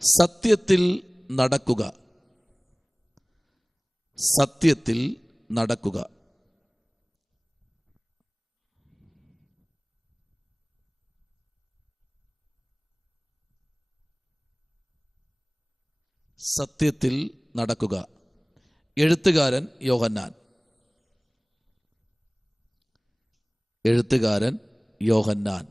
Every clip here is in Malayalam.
സത്യത്തിൽ നടക്കുക. സത്യത്തിൽ നടക്കുക. സത്യത്തിൽ നടക്കുക. എഴുത്തുകാരൻ യോഹന്നാൻ. എഴുത്തുകാരൻ യോഹന്നാൻ.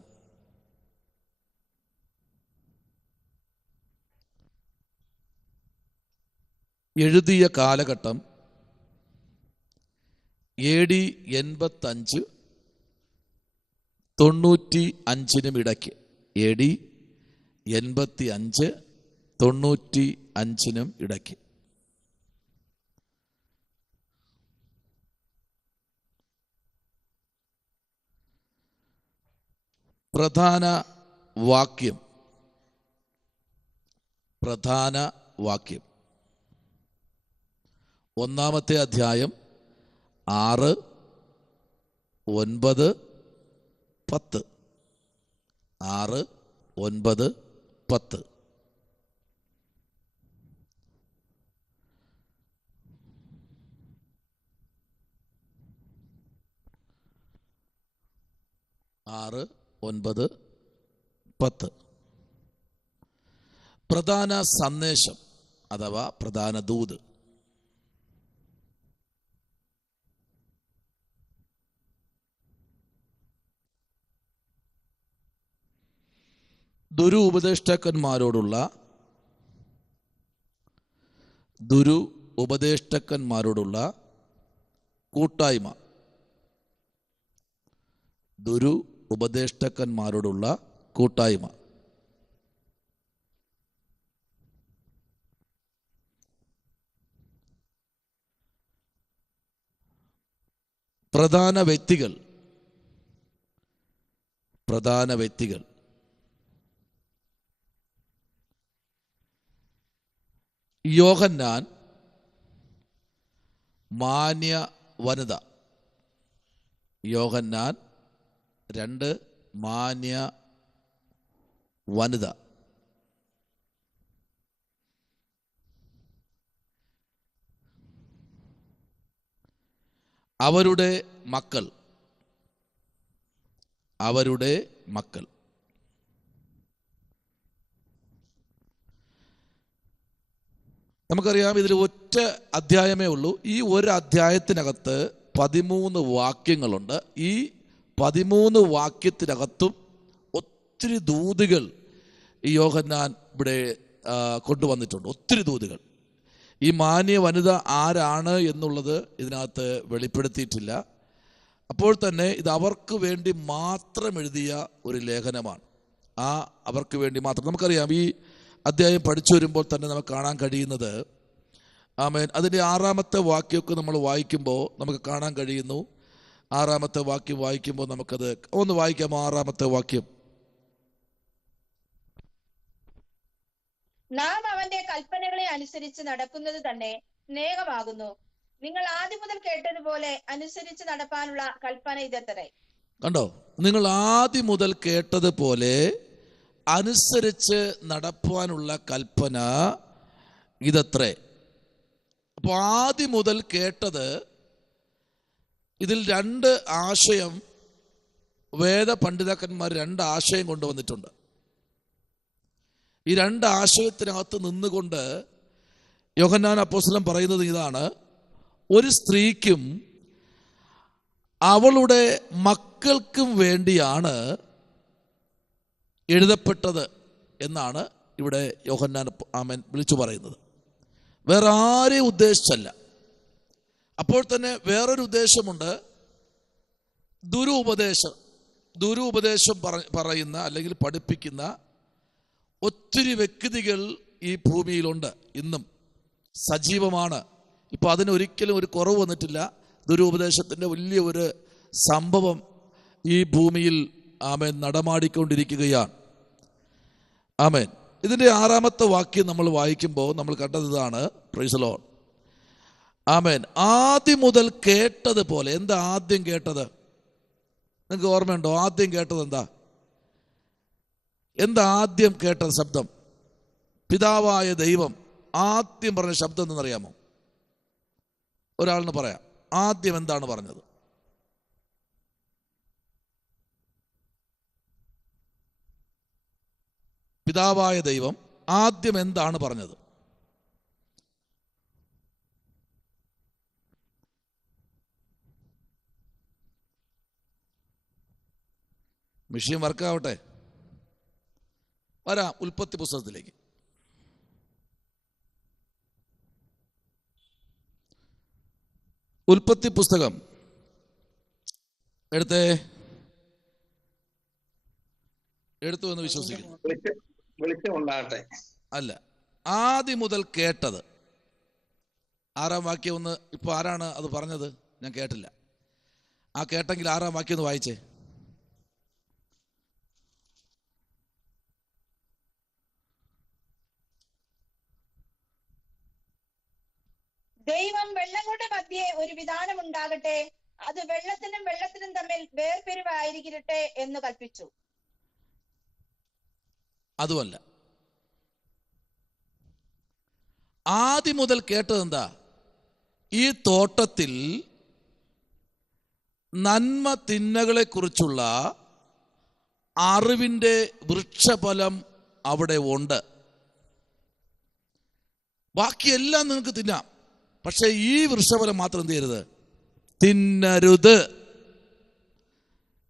എഴുതിയ കാലഘട്ടം AD 85 95 ഇടയ്ക്ക്. AD 85 95 ഇടയ്ക്ക്. പ്രധാന വാക്യം. പ്രധാന വാക്യം ഒന്നാമത്തെ അധ്യായം 6, 9, 10. 6, 9, 10. ആറ് 9 10. പ്രധാന സന്ദേശം അഥവാ പ്രധാന ദൂത്. ഉപദേഷ്ടാക്കന്മാരോടുള്ള കൂട്ടായ്മ. ഉപദേഷ്ടാക്കന്മാരോടുള്ള കൂട്ടായ്മ. പ്രധാന വ്യക്തികൾ. പ്രധാന വ്യക്തികൾ യോഹന്നാൻ, മാന്യ വനിത. യോഹന്നാൻ 2 മാന്യ വനിത. അവരുടെ മക്കൾ. അവരുടെ മക്കൾ. നമുക്കറിയാം, ഇതിൽ ഒറ്റ അധ്യായമേ ഉള്ളൂ. ഈ ഒരു അധ്യായത്തിനകത്ത് 13 വാക്യങ്ങളുണ്ട്. ഈ 13 വാക്യത്തിനകത്തും ഒത്തിരി ദൂതുകൾ ഈ യോഹന്നാൻ ഇവിടെ കൊണ്ടുവന്നിട്ടുണ്ട്. ഒത്തിരി ദൂതുകൾ. ഈ മാന്യ വനിത ആരാണ് എന്നുള്ളത് ഇതിനകത്ത് വെളിപ്പെടുത്തിയിട്ടില്ല. അപ്പോൾ തന്നെ ഇത് അവർക്ക് വേണ്ടി മാത്രം എഴുതിയ ഒരു ലേഖനമാണ്. അവർക്ക് വേണ്ടി മാത്രം. നമുക്കറിയാം, ഈ അധ്യായം പഠിച്ചു വരുമ്പോൾ തന്നെ നമുക്ക് കാണാൻ കഴിയുന്നത്, ആമേൻ, അതിൻ്റെ 6ാമത്തെ വാക്യമൊക്കെ നമ്മൾ വായിക്കുമ്പോൾ നമുക്ക് കാണാൻ കഴിയുന്നു. 6ാമത്തെ വാക്യം വായിക്കുമ്പോൾ നമുക്കത് ഒന്ന് വായിക്കാമോ? 6ാമത്തെ വാക്യം. നാം അവന്റെ കൽപ്പനകളെ അനുസരിച്ച് നടക്കുന്നത് തന്നെ സ്നേഹമാകുന്നു. നിങ്ങൾ ആദ്യം മുതൽ കേട്ടതുപോലെ അനുസരിച്ച് നടപ്പാനുള്ള കൽപ്പന ഇതത്രേ. കണ്ടോ? നിങ്ങൾ ആദ്യം മുതൽ കേട്ടതുപോലെ അനുസരിച്ച് നടപ്പാനുള്ള കൽപ്പന ഇതത്രേ. അപ്പോൾ ആദ്യം മുതൽ കേട്ടത്, ഇതിൽ 2 ആശയം വേദ പണ്ഡിതന്മാർ 2 ആശയം കൊണ്ടുവന്നിട്ടുണ്ട്. ഈ 2 ആശയത്തിനകത്ത് നിന്നുകൊണ്ട് യോഹന്നാൻ അപ്പോസ്തലൻ പറയുന്നത് ഇതാണ്: ഒരു സ്ത്രീക്കും അവളുടെ മക്കൾക്കും വേണ്ടിയാണ് എഴുതപ്പെട്ടത് എന്നാണ് ഇവിടെ യോഹന്നാൻ ആമേൻ വിളിച്ചു പറയുന്നത്. വേറെ ആരെയും ഉദ്ദേശിച്ചല്ല. അപ്പോൾ തന്നെ വേറൊരു ഉദ്ദേശമുണ്ട്. ദുരുപദേശം പറയുന്ന അല്ലെങ്കിൽ പഠിപ്പിക്കുന്ന ഒത്തിരി വ്യക്തികൾ ഈ ഭൂമിയിലുണ്ട്. ഇന്നും സജീവമാണ്. ഇപ്പോൾ അതിനൊരിക്കലും ഒരു കുറവ് വന്നിട്ടില്ല. ദുരുപദേശത്തിൻ്റെ വലിയ ഒരു സംഭവം ഈ ഭൂമിയിൽ ആമേൻ നടമാടിക്കൊണ്ടിരിക്കുകയാണ്. ആമേൻ. ഇതിൻ്റെ 6ാമത്തെ വാക്യം നമ്മൾ വായിക്കുമ്പോൾ നമ്മൾ കണ്ടത് ഇതാണ്. Praise the Lord. ആമേൻ. ആദ്യം മുതൽ കേട്ടതുപോലെ. എന്താ ആദ്യം കേട്ടത്? നിങ്ങൾക്ക് ഓർമ്മയുണ്ടോ? ആദ്യം കേട്ടത് എന്താ? ആദ്യം കേട്ട ശബ്ദം? പിതാവായ ദൈവം ആദ്യം പറഞ്ഞ ശബ്ദം എന്തെന്നറിയാമോ? ഒരാളിന് പറയാം. ആദ്യം എന്താണ് പറഞ്ഞത്? പിതാവായ ദൈവം ആദ്യം എന്താണ് പറഞ്ഞത്? മെഷീൻ വർക്കാവട്ടെ. വരാം ഉൽപ്പത്തി പുസ്തകത്തിലേക്ക്. ഉൽപ്പത്തി പുസ്തകം എടുത്തു എന്ന് വിശ്വസിക്കുന്നു. അല്ല, ആദ്യം മുതൽ കേട്ടത്. 6-ാം വാക്യം ഒന്ന് ഇപ്പൊ ആരാണ് അത് പറഞ്ഞത്? ഞാൻ കേട്ടില്ല. ആ കേട്ടെങ്കിൽ 6-ാം വാക്യം ഒന്ന് വായിച്ചേ. ദൈവം വെള്ളങ്ങളുടെ മധ്യേ ഒരു വിധാനം ഉണ്ടാകട്ടെ, അത് വെള്ളത്തിനും വെള്ളത്തിനും തമ്മിൽ വേർപിരിവായിരിക്കട്ടെ എന്ന് കൽപ്പിച്ചു. അതുമല്ല, ആദ്യം മുതൽ കേട്ടത് എന്താ? ഈ തോട്ടത്തിൽ നന്മ തിന്മകളെ കുറിച്ചുള്ള അറിവിന്റെ വൃക്ഷഫലം അവിടെ ഉണ്ട്. ബാക്കിയെല്ലാം നിങ്ങൾക്ക് തിന്നാം, പക്ഷെ ഈ വൃക്ഷഫലം മാത്രം എന്ത് ചെയ്യരുത്? തിന്നരുത്.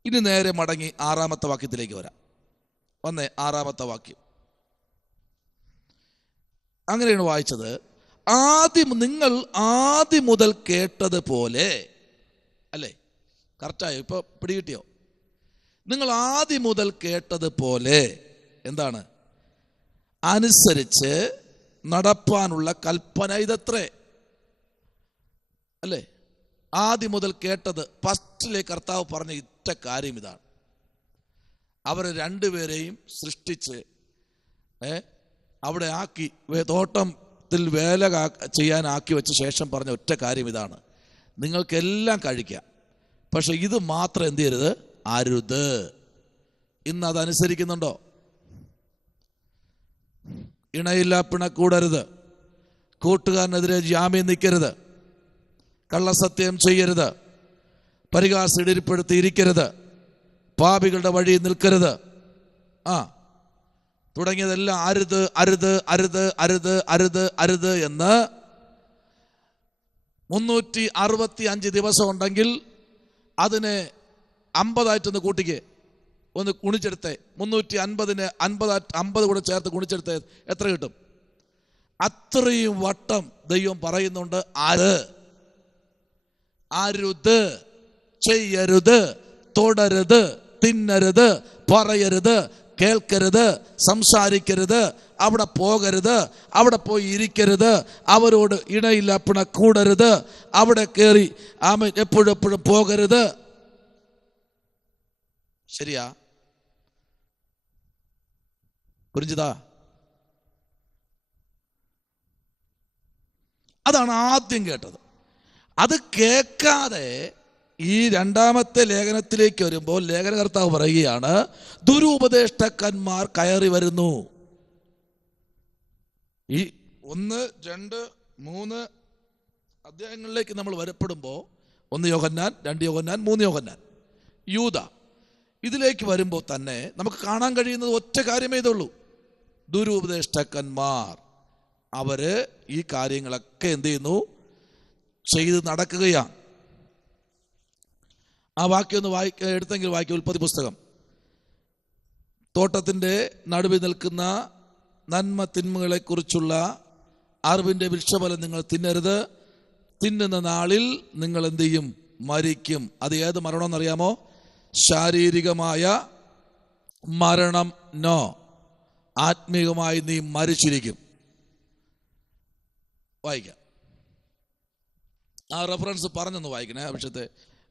ഇനി നേരെ മടങ്ങി 6-ാമത്തെ വാക്യത്തിലേക്ക് വരാം. വന്നേ, 6-ാമത്തെ വാക്യം. അങ്ങനെയാണ് വായിച്ചത്. നിങ്ങൾ ആദ്യം മുതൽ കേട്ടതുപോലെ, അല്ലേ? കറക്റ്റായോ? ഇപ്പൊ പിടികിട്ടിയോ? നിങ്ങൾ ആദ്യം മുതൽ കേട്ടതുപോലെ എന്താണ്? അനുസരിച്ച് നടപ്പാനുള്ള കൽപ്പന ഇതത്രേ, അല്ലേ? ആദ്യം മുതൽ കേട്ടത്, ഫസ്റ്റിലെ കർത്താവ് പറഞ്ഞ ഇറ്റ കാര്യം ഇതാണ്. അവരെ രണ്ടുപേരെയും സൃഷ്ടിച്ച് അവിടെ ആക്കി, തോട്ടത്തിൽ വേല ചെയ്യാനാക്കി വെച്ച ശേഷം പറഞ്ഞ ഒറ്റ കാര്യം ഇതാണ്: നിങ്ങൾക്കെല്ലാം കഴിക്കാം, പക്ഷെ ഇത് മാത്രം എന്ത് ചെയ്യരുത്? അരുത്. ഇന്ന് അതനുസരിക്കുന്നുണ്ടോ? ഇണയില്ല പിണക്കൂടരുത്, കൂട്ടുകാരനെതിരെ ജാമ്യം നിൽക്കരുത്, കള്ളസത്യം ചെയ്യരുത്, പരിഹാസം ഇടിപ്പെടുത്തിയിരിക്കരുത്, പാപികളുടെ വഴി നിൽക്കരുത്, തുടങ്ങിയതെല്ലാം അരുത് അരുത് അരുത് അരുത് അരുത് അരുത് എന്ന് 365 ദിവസം ഉണ്ടെങ്കിൽ അതിനെ 50 കൂട്ടിക്ക് ഒന്ന് കുണിച്ചെടുത്തേ. 350-ന് 50 കൂടെ ചേർത്ത് കുണിച്ചെടുത്തേ എത്ര കിട്ടും? അത്രയും വട്ടം ദൈവം പറയുന്നുണ്ട് അരുത്, ചെയ്യരുത്, തൊടരുത്, തിന്നരുത്, പറയരുത്, കേൾക്കരുത്, സംസാരിക്കരുത്, അവിടെ പോകരുത്, അവിടെ പോയി ഇരിക്കരുത്, അവരോട് ഇണയില്ല പിണക്കൂടരുത്, അവിടെ കയറി എപ്പോഴും പോകരുത്. ശരിയാ പുരിഞ്ചിതാ? അതാണ് ആദ്യം കേട്ടത്. അത് കേൾക്കാതെ ഈ 2-ാമത്തെ ലേഖനത്തിലേക്ക് വരുമ്പോൾ ലേഖനകർത്താവ് പറയുകയാണ്, ദുരുപദേഷ്ടക്കന്മാർ കയറി വരുന്നു. ഈ 1, 2, 3 അധ്യായങ്ങളിലേക്ക് നമ്മൾ വരപ്പെടുമ്പോൾ 1 യോഹന്നാൻ, 2 യോഹന്നാൻ, 3 യോഹന്നാൻ, യൂദ, ഇതിലേക്ക് വരുമ്പോൾ തന്നെ നമുക്ക് കാണാൻ കഴിയുന്നത് ഒറ്റ കാര്യമേ ഇതുള്ളൂ: ദുരുപദേഷ്ടക്കന്മാർ. അവര് ഈ കാര്യങ്ങളൊക്കെ എന്ത് ചെയ്യുന്നു? ചെയ്ത് നടക്കുകയാണ്. ആ വാക്യം ഒന്ന് എടുത്തെങ്കിൽ വായിക്കും. ഉൽപ്പത്തി പുസ്തകം. തോട്ടത്തിന്റെ നടുവിൽ നിൽക്കുന്ന നന്മ തിന്മകളെ കുറിച്ചുള്ള അറിവിന്റെ വൃക്ഷഫലം നിങ്ങൾ തിന്നരുത്, തിന്നുന്ന നാളിൽ നിങ്ങൾ എന്ത് ചെയ്യും? മരിക്കും. അത് ഏത് മരണമെന്നറിയാമോ? ശാരീരികമായ മരണം നോ, ആത്മീയമായി നീ മരിച്ചിരിക്കും. വായിക്കാം. ആ റെഫറൻസ് പറഞ്ഞൊന്ന് വായിക്കണേ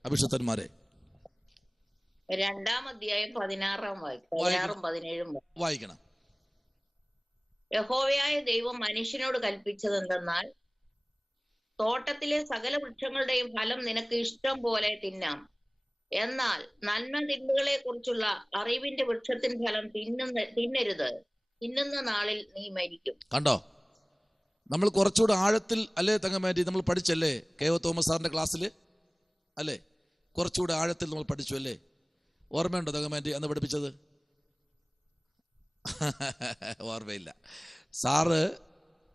അഭിഷത്തന്മാരെ. 2-ാം അധ്യായം 16-ാം വാക്യം 16-ഉം 17-ഉം വായിക്കണം. യഹോവയായ ദൈവം മനുഷ്യനോട് കൽപ്പിച്ചത് എന്തെന്നാൽ, തോട്ടത്തിലെ സകല വൃക്ഷങ്ങളുടെയും ഫലം നിനക്ക് ഇഷ്ടം പോലെ തിന്നാം, എന്നാൽ നന്മ തിന്മകളെ കുറിച്ചുള്ള അറിവിന്റെ വൃക്ഷത്തിൻ ഫലം തിന്നരുത്, ഇന്നുന്ന നാളിൽ നീ മരിക്കും. കണ്ടോ? നമ്മൾ കുറച്ചുകൂടെ ആഴത്തിൽ അല്ലേ തങ്കമാറ്റി നമ്മൾ പഠിച്ചല്ലേ കെ.ഒ. തോമസ് സാറിൻ്റെ ക്ലാസ്സിൽ അല്ലേ? കുറച്ചുകൂടെ ആഴത്തിൽ നമ്മൾ പഠിച്ചു അല്ലേ? ഓർമ്മയുണ്ടോ തങ്കമാറ്റി അന്ന് പഠിപ്പിച്ചത്? ഓർമ്മയില്ല. സാറ്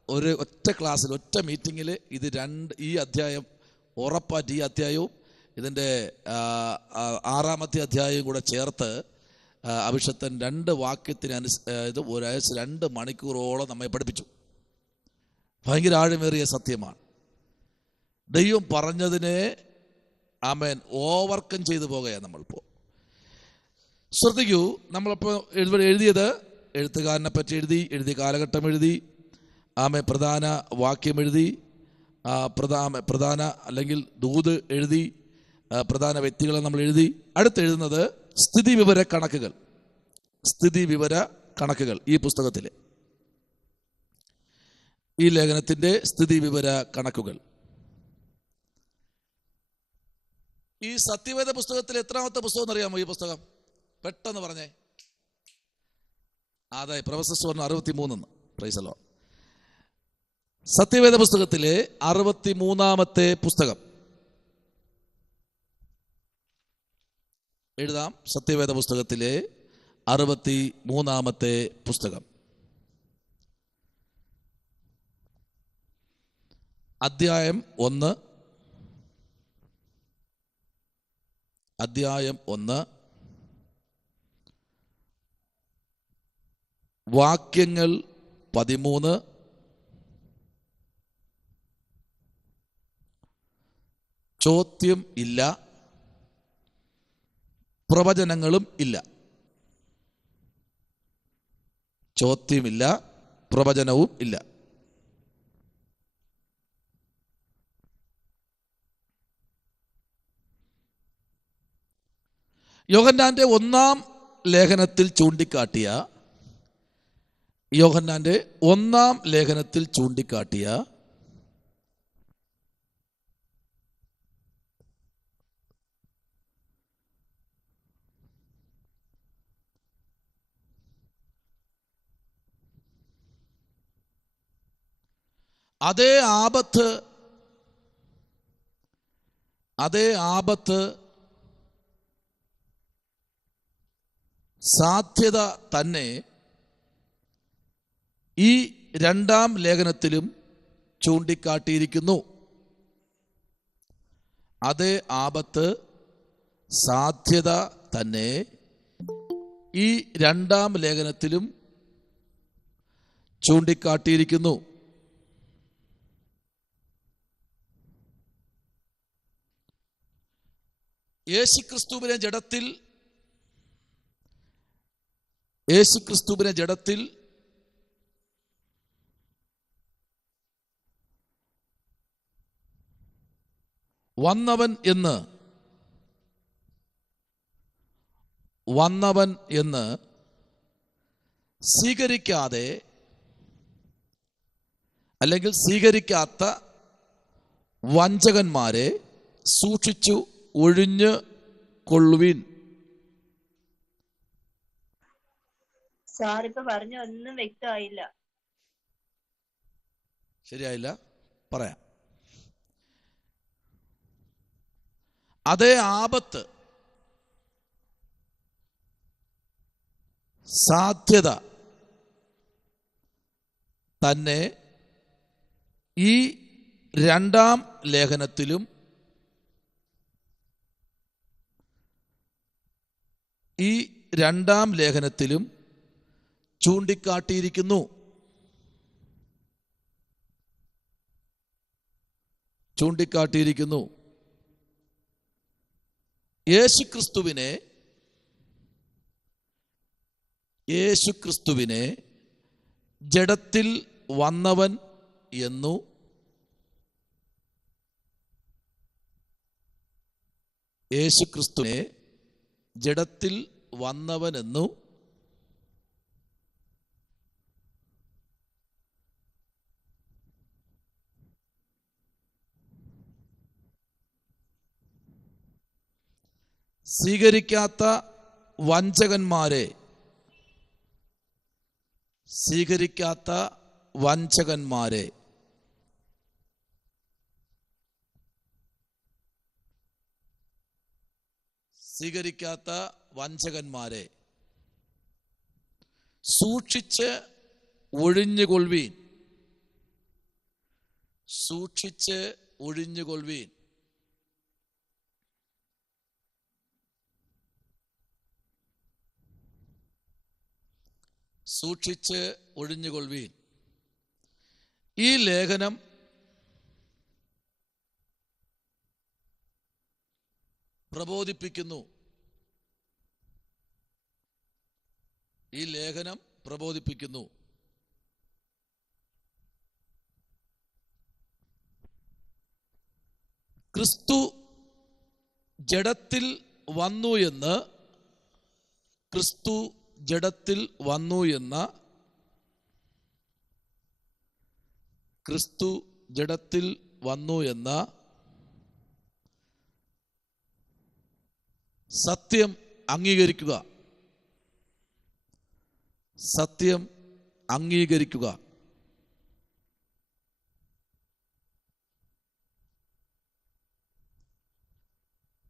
ഒരു ഒറ്റ ക്ലാസ്സിൽ ഒറ്റ മീറ്റിങ്ങിൽ ഇത് ഈ അധ്യായം ഉറപ്പായിട്ട് ഈ അധ്യായവും ഇതിൻ്റെ 6-ാമത്തെ അധ്യായവും കൂടെ ചേർത്ത് അഭിഷക്തൻ 2 വാക്യത്തിന് ഇത് ഒരാഴ്ച 2 മണിക്കൂറോളം നമ്മെ പഠിപ്പിച്ചു. ഭയങ്കര ആഴമേറിയ സത്യമാണ്. ദൈവം പറഞ്ഞതിനെ ആമേൻ ഓവർകം ചെയ്തു പോകുകയാണ് നമ്മളിപ്പോൾ. ശ്രദ്ധിക്കൂ, നമ്മളിപ്പോൾ എഴുതിയത് എഴുത്തുകാരനെ പറ്റി എഴുതിയ കാലഘട്ടം എഴുതി, പ്രധാന വാക്യം എഴുതി, പ്രധാന അല്ലെങ്കിൽ ദൂത് എഴുതി, പ്രധാന വ്യക്തികളെ നമ്മൾ എഴുതി. അടുത്തെഴുതുന്നത് സ്ഥിതിവിവര കണക്കുകൾ ഈ പുസ്തകത്തിൽ, ഈ ലേഖനത്തിൻ്റെ സ്ഥിതിവിവര കണക്കുകൾ. ഈ സത്യവേദ പുസ്തകത്തിൽ എത്രാമത്തെ പുസ്തകം എന്നറിയാമോ? ഈ പുസ്തകം പെട്ടെന്ന് പറഞ്ഞേ. അതെ, പ്രൊഫസർ സുവർണ 63. Price the Lord. സത്യവേദ പുസ്തകത്തിലെ 63-ാമത്തെ പുസ്തകം എഴുതാം. സത്യവേദ പുസ്തകത്തിലെ 63-ാമത്തെ പുസ്തകം, അധ്യായം 1, വാക്യങ്ങൾ 13, ചോദ്യം ഇല്ല, പ്രവചനങ്ങളും ഇല്ല. ചോദ്യമില്ല, പ്രവചനവും ഇല്ല. യോഹന്നാന്റെ 1-ാം ലേഖനത്തിൽ ചൂണ്ടിക്കാട്ടിയ അതേ ആപത്ത് സാധ്യത തന്നെ ഈ 2-ാം ലേഖനത്തിലും ചൂണ്ടിക്കാട്ടിയിരിക്കുന്നു. അതേ ആപത്ത് സാധ്യത തന്നെ ഈ 2-ാം ലേഖനത്തിലും ചൂണ്ടിക്കാട്ടിയിരിക്കുന്നു. യേശുക്രിസ്തുവിനെ ജഡത്തിൽ വന്നവൻ എന്ന് സ്വീകരിക്കാതെ അല്ലെങ്കിൽ സ്വീകരിക്കാത്ത വഞ്ചകന്മാരെ സൂക്ഷിച്ചു ഒഴിഞ്ഞു കൊള്ളുവിൻ. സാർ ഇപ്പൊ പറഞ്ഞ ഒന്നും വ്യക്തമായില്ല. ശരിയായില്ല, പറയാം. അതേ ആപത്ത് സാധ്യത തന്നെ ഈ 2-ാം ലേഖനത്തിലും ചൂണ്ടിക്കാട്ടിയിരിക്കുന്നു. യേശുക്രിസ്തുവിനെ ജഡത്തിൽ വന്നവൻ എന്നു സ്വീകരിക്കാത്ത വഞ്ചകന്മാരെ സ്വീകരിക്കാത്ത വഞ്ചകന്മാരെ, സ്വീകരിക്കാത്ത വഞ്ചകന്മാരെ സൂക്ഷിച്ച് ഒഴിഞ്ഞുകൊള്ളുവീൻ, സൂക്ഷിച്ച് ഒഴിഞ്ഞുകൊള്ളുവീൻ. സൂക്ഷിച്ച് ഒഴിഞ്ഞുകൊള്ളുവീൻ. ഈ ലേഖനം പ്രബോധിപ്പിക്കുന്നു. ഈ ലേഖനം പ്രബോധിപ്പിക്കുന്നു. ക്രിസ്തു ജഡത്തിൽ വന്നു എന്ന്, ക്രിസ്തു ജഡത്തിൽ വന്നു എന്ന, ക്രിസ്തു ജഡത്തിൽ വന്നു എന്ന സത്യം അംഗീകരിക്കുക, സത്യം അംഗീകരിക്കുക.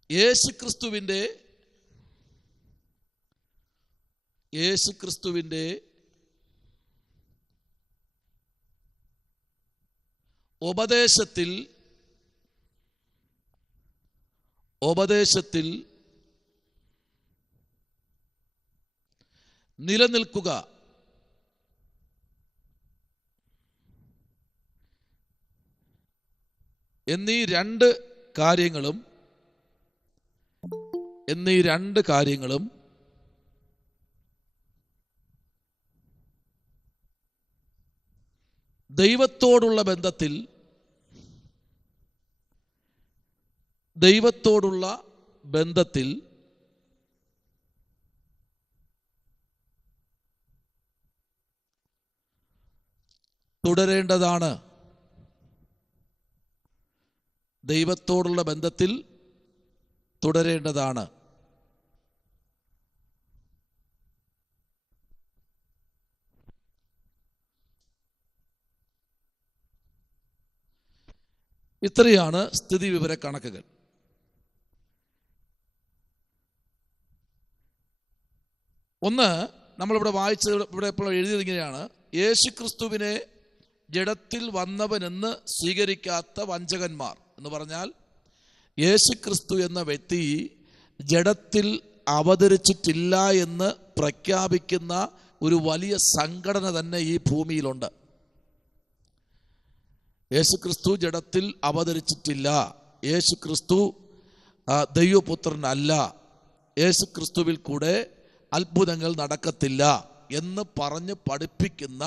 യേശുക്രിസ്തുവിൻ്റെ ഉപദേശത്തിൽ നിലനിൽക്കുക. എന്നീ രണ്ട് കാര്യങ്ങളും ദൈവത്തോടുള്ള ബന്ധത്തിൽ തുടരേണ്ടതാണ്. ദൈവത്തോടുള്ള ബന്ധത്തിൽ തുടരേണ്ടതാണ്. ഇത്രയാണ് സ്ഥിതി വിവര കണക്കുകൾ. ഒന്ന്, നമ്മളിവിടെ വായിച്ചത്, ഇവിടെ ഇപ്പോൾ എഴുതിയത് ഇങ്ങനെയാണ്: യേശുക്രിസ്തുവിനെ ജഡത്തിൽ വന്നവനെന്ന് സ്വീകരിക്കാത്ത വഞ്ചകന്മാർ എന്ന് പറഞ്ഞാൽ, യേശുക്രിസ്തു എന്ന വ്യക്തി ജഡത്തിൽ അവതരിച്ചിട്ടില്ല എന്ന് പ്രഖ്യാപിക്കുന്ന ഒരു വലിയ സംഘടന തന്നെ ഈ ഭൂമിയിലുണ്ട്. യേശുക്രിസ്തു ജഡത്തിൽ അവതരിച്ചിട്ടില്ല, യേശുക്രിസ്തു ദൈവപുത്രനല്ല, യേശുക്രിസ്തുവിൽ കൂടെ അത്ഭുതങ്ങൾ നടക്കത്തില്ല എന്ന് പറഞ്ഞ് പഠിപ്പിക്കുന്ന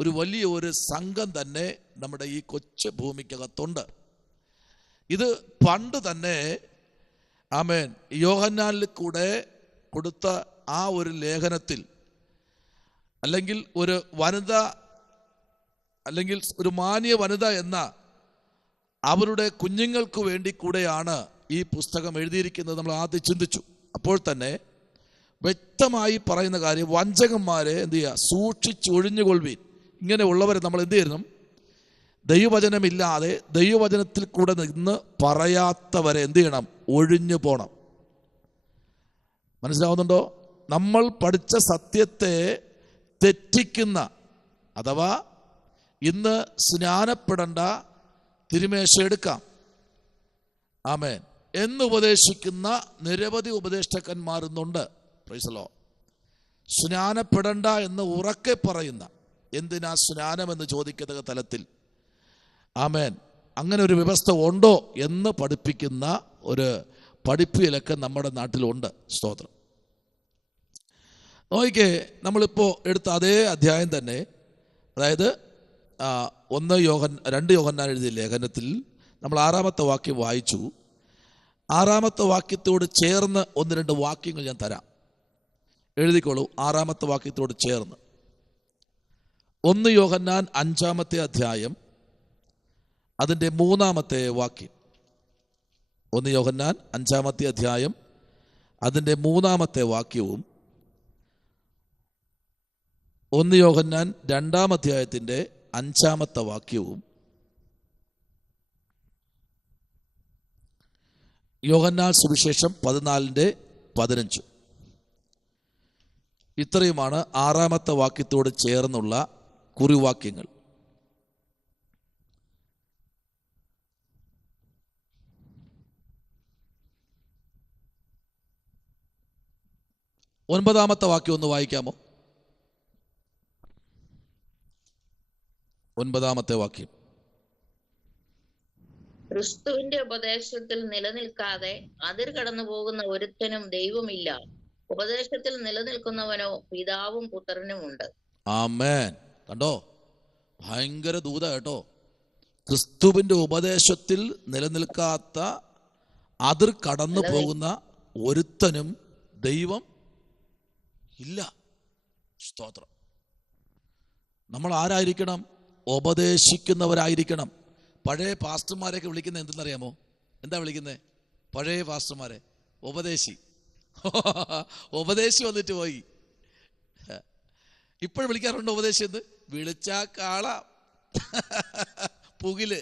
ഒരു വലിയ ഒരു സംഘം തന്നെ നമ്മുടെ ഈ കൊച്ചു ഭൂമിക്കകത്തുണ്ട്. ഇത് പണ്ട് തന്നെ ആമേൻ യോഹന്നാനിൽ കൂടെ കൊടുത്ത ആ ഒരു ലേഖനത്തിൽ, അല്ലെങ്കിൽ ഒരു വനിത, അല്ലെങ്കിൽ ഒരു മാന്യ വനിത എന്ന അവരുടെ കുഞ്ഞുങ്ങൾക്ക് വേണ്ടി കൂടെയാണ് ഈ പുസ്തകം എഴുതിയിരിക്കുന്നത്. നമ്മൾ ആദ്യം ചിന്തിച്ചു. അപ്പോൾ തന്നെ വ്യക്തമായി പറയുന്ന കാര്യം, വഞ്ചകന്മാരെ എന്ത് ചെയ്യുക? സൂക്ഷിച്ച് ഒഴിഞ്ഞുകൊള്ളുവീൻ. ഇങ്ങനെ ഉള്ളവരെ നമ്മൾ എന്ത് ചെയ്യണം? ദൈവവചനമില്ലാതെ ദൈവവചനത്തിൽ കൂടെ നിന്ന് പറയാത്തവരെ എന്ത് ചെയ്യണം? ഒഴിഞ്ഞു പോണം. മനസ്സിലാവുന്നുണ്ടോ? നമ്മൾ പഠിച്ച സത്യത്തെ തെറ്റിക്കുന്ന, അഥവാ ഇന്ന് സ്നാനപ്പെടേണ്ട, തിരുമേശ എടുക്കാം, ആമേൻ എന്ന് ഉപദേശിക്കുന്ന നിരവധി ഉപദേഷ്ടാക്കന്മാർ ഇന്നുണ്ട്. Price the Lord. സ്നാനപ്പെടണ്ട എന്ന് ഉറക്കെ പറയുന്ന, എന്തിനാ സ്നാനം എന്ന് ചോദിക്കത്തക്ക തലത്തിൽ, ആമേൻ അങ്ങനെ ഒരു വ്യവസ്ഥ ഉണ്ടോ എന്ന് പഠിപ്പിക്കുന്ന ഒരു പഠിപ്പിലൊക്കെ നമ്മുടെ നാട്ടിലുണ്ട്. സ്തോത്രം. നോക്കിക്കേ, നമ്മളിപ്പോൾ എടുത്ത അതേ അധ്യായം തന്നെ, അതായത് 2 യോഹന്നാൻ എഴുതിയ ലേഖനത്തിൽ നമ്മൾ 6-ാമത്തെ വാക്യം വായിച്ചു. 6-ാമത്തെ വാക്യത്തോട് ചേർന്ന് 1-2 വാക്യങ്ങൾ ഞാൻ തരാം, എഴുതിക്കോളൂ. 6-ാമത്തെ വാക്യത്തോട് ചേർന്ന് 1 യോഹന്നാൻ 5-ാമത്തെ അധ്യായം അതിൻ്റെ 3-ാമത്തെ വാക്യം. 1 യോഹന്നാൻ 5-ാമത്തെ അധ്യായം അതിൻ്റെ 3-ാമത്തെ വാക്യവും 1 യോഹന്നാൻ 2-ാം അധ്യായത്തിൻ്റെ 5-ാമത്തെ വാക്യവും യോഹന്നാൻ സുവിശേഷം 14:15 ഇത്രയുമാണ് 6-ാമത്തെ വാക്യത്തോട് ചേർന്നുള്ള കുറിവാക്യങ്ങൾ. ഒൻപതാമത്തെ വാക്യം ഒന്ന് വായിക്കാമോ? 9-ാമത്തെ വാക്യം. ക്രിസ്തുവിന്റെ ഉപദേശത്തിൽ നിലനിൽക്കാതെ അതിർ കടന്നു പോകുന്ന ഒരുത്തനും ദൈവമില്ല. ഉപദേശത്തിൽ നിലനിൽക്കുന്നവനോ പിതാവും പുത്രനും ഉണ്ട്. ആമേൻ. കണ്ടോ, ഭയങ്കര ദൂത കേട്ടോ. ക്രിസ്തുവിന്റെ ഉപദേശത്തിൽ നിലനിൽക്കാത്ത അതിർ കടന്നു പോകുന്ന ഒരുത്തനും ദൈവം ഇല്ല. സ്തോത്രം. നമ്മൾ ആരായിരിക്കണം? ഉപദേശിക്കുന്നവരായിരിക്കണം. പഴയ പാസ്റ്റർമാരെയൊക്കെ വിളിക്കുന്നത് എന്തെന്നറിയാമോ? എന്താ വിളിക്കുന്നത്? പഴയ പാസ്റ്റർമാരെ ഉപദേശി. ഉപദേശി വന്നിട്ട് പോയി. ഇപ്പോഴും വിളിക്കാറുണ്ട് ഉപദേശി എന്ന്. വിളിച്ചാ കാള പുകില്.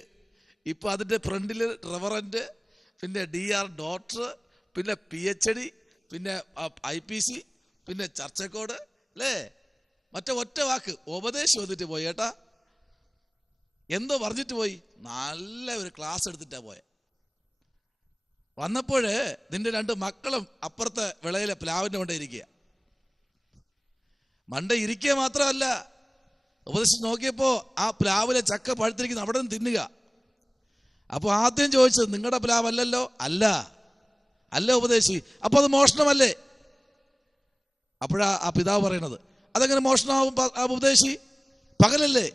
ഇപ്പൊ അതിന്റെ ഫ്രണ്ടില് റെവറന്റ്, പിന്നെ DR ഡോക്ടർ, പിന്നെ PhD, പിന്നെ IPC, പിന്നെ ചർച്ചക്കോട് അല്ലേ? മറ്റേ ഒറ്റ വാക്ക് ഉപദേശി വന്നിട്ട് പോയി കേട്ടാ. എന്തോ പറഞ്ഞിട്ട് പോയി. നല്ല ഒരു ക്ലാസ് എടുത്തിട്ടാ പോയെ. വന്നപ്പോഴേ നിന്റെ 2 മക്കളും അപ്പുറത്തെ വിളയിലെ പ്ലാവിന്റെ മണ്ട ഇരിക്കുക. മണ്ട ഇരിക്കുക മാത്രമല്ല, ഉപദേശിച്ച് നോക്കിയപ്പോ ആ പ്ലാവിലെ ചക്ക പഴുത്തിരിക്കുന്ന അവിടെ നിന്ന് തിന്നുക. അപ്പൊ ആദ്യം ചോദിച്ചത് നിങ്ങളുടെ പ്ലാവല്ലല്ലോ. അല്ല ഉപദേശി. അപ്പൊ അത് മോഷണമല്ലേ? അപ്പോഴാ ആ പിതാവ് പറയണത്, അതെങ്ങനെ മോഷണമാവും ആ ഉപദേശി? പകലല്ലേ?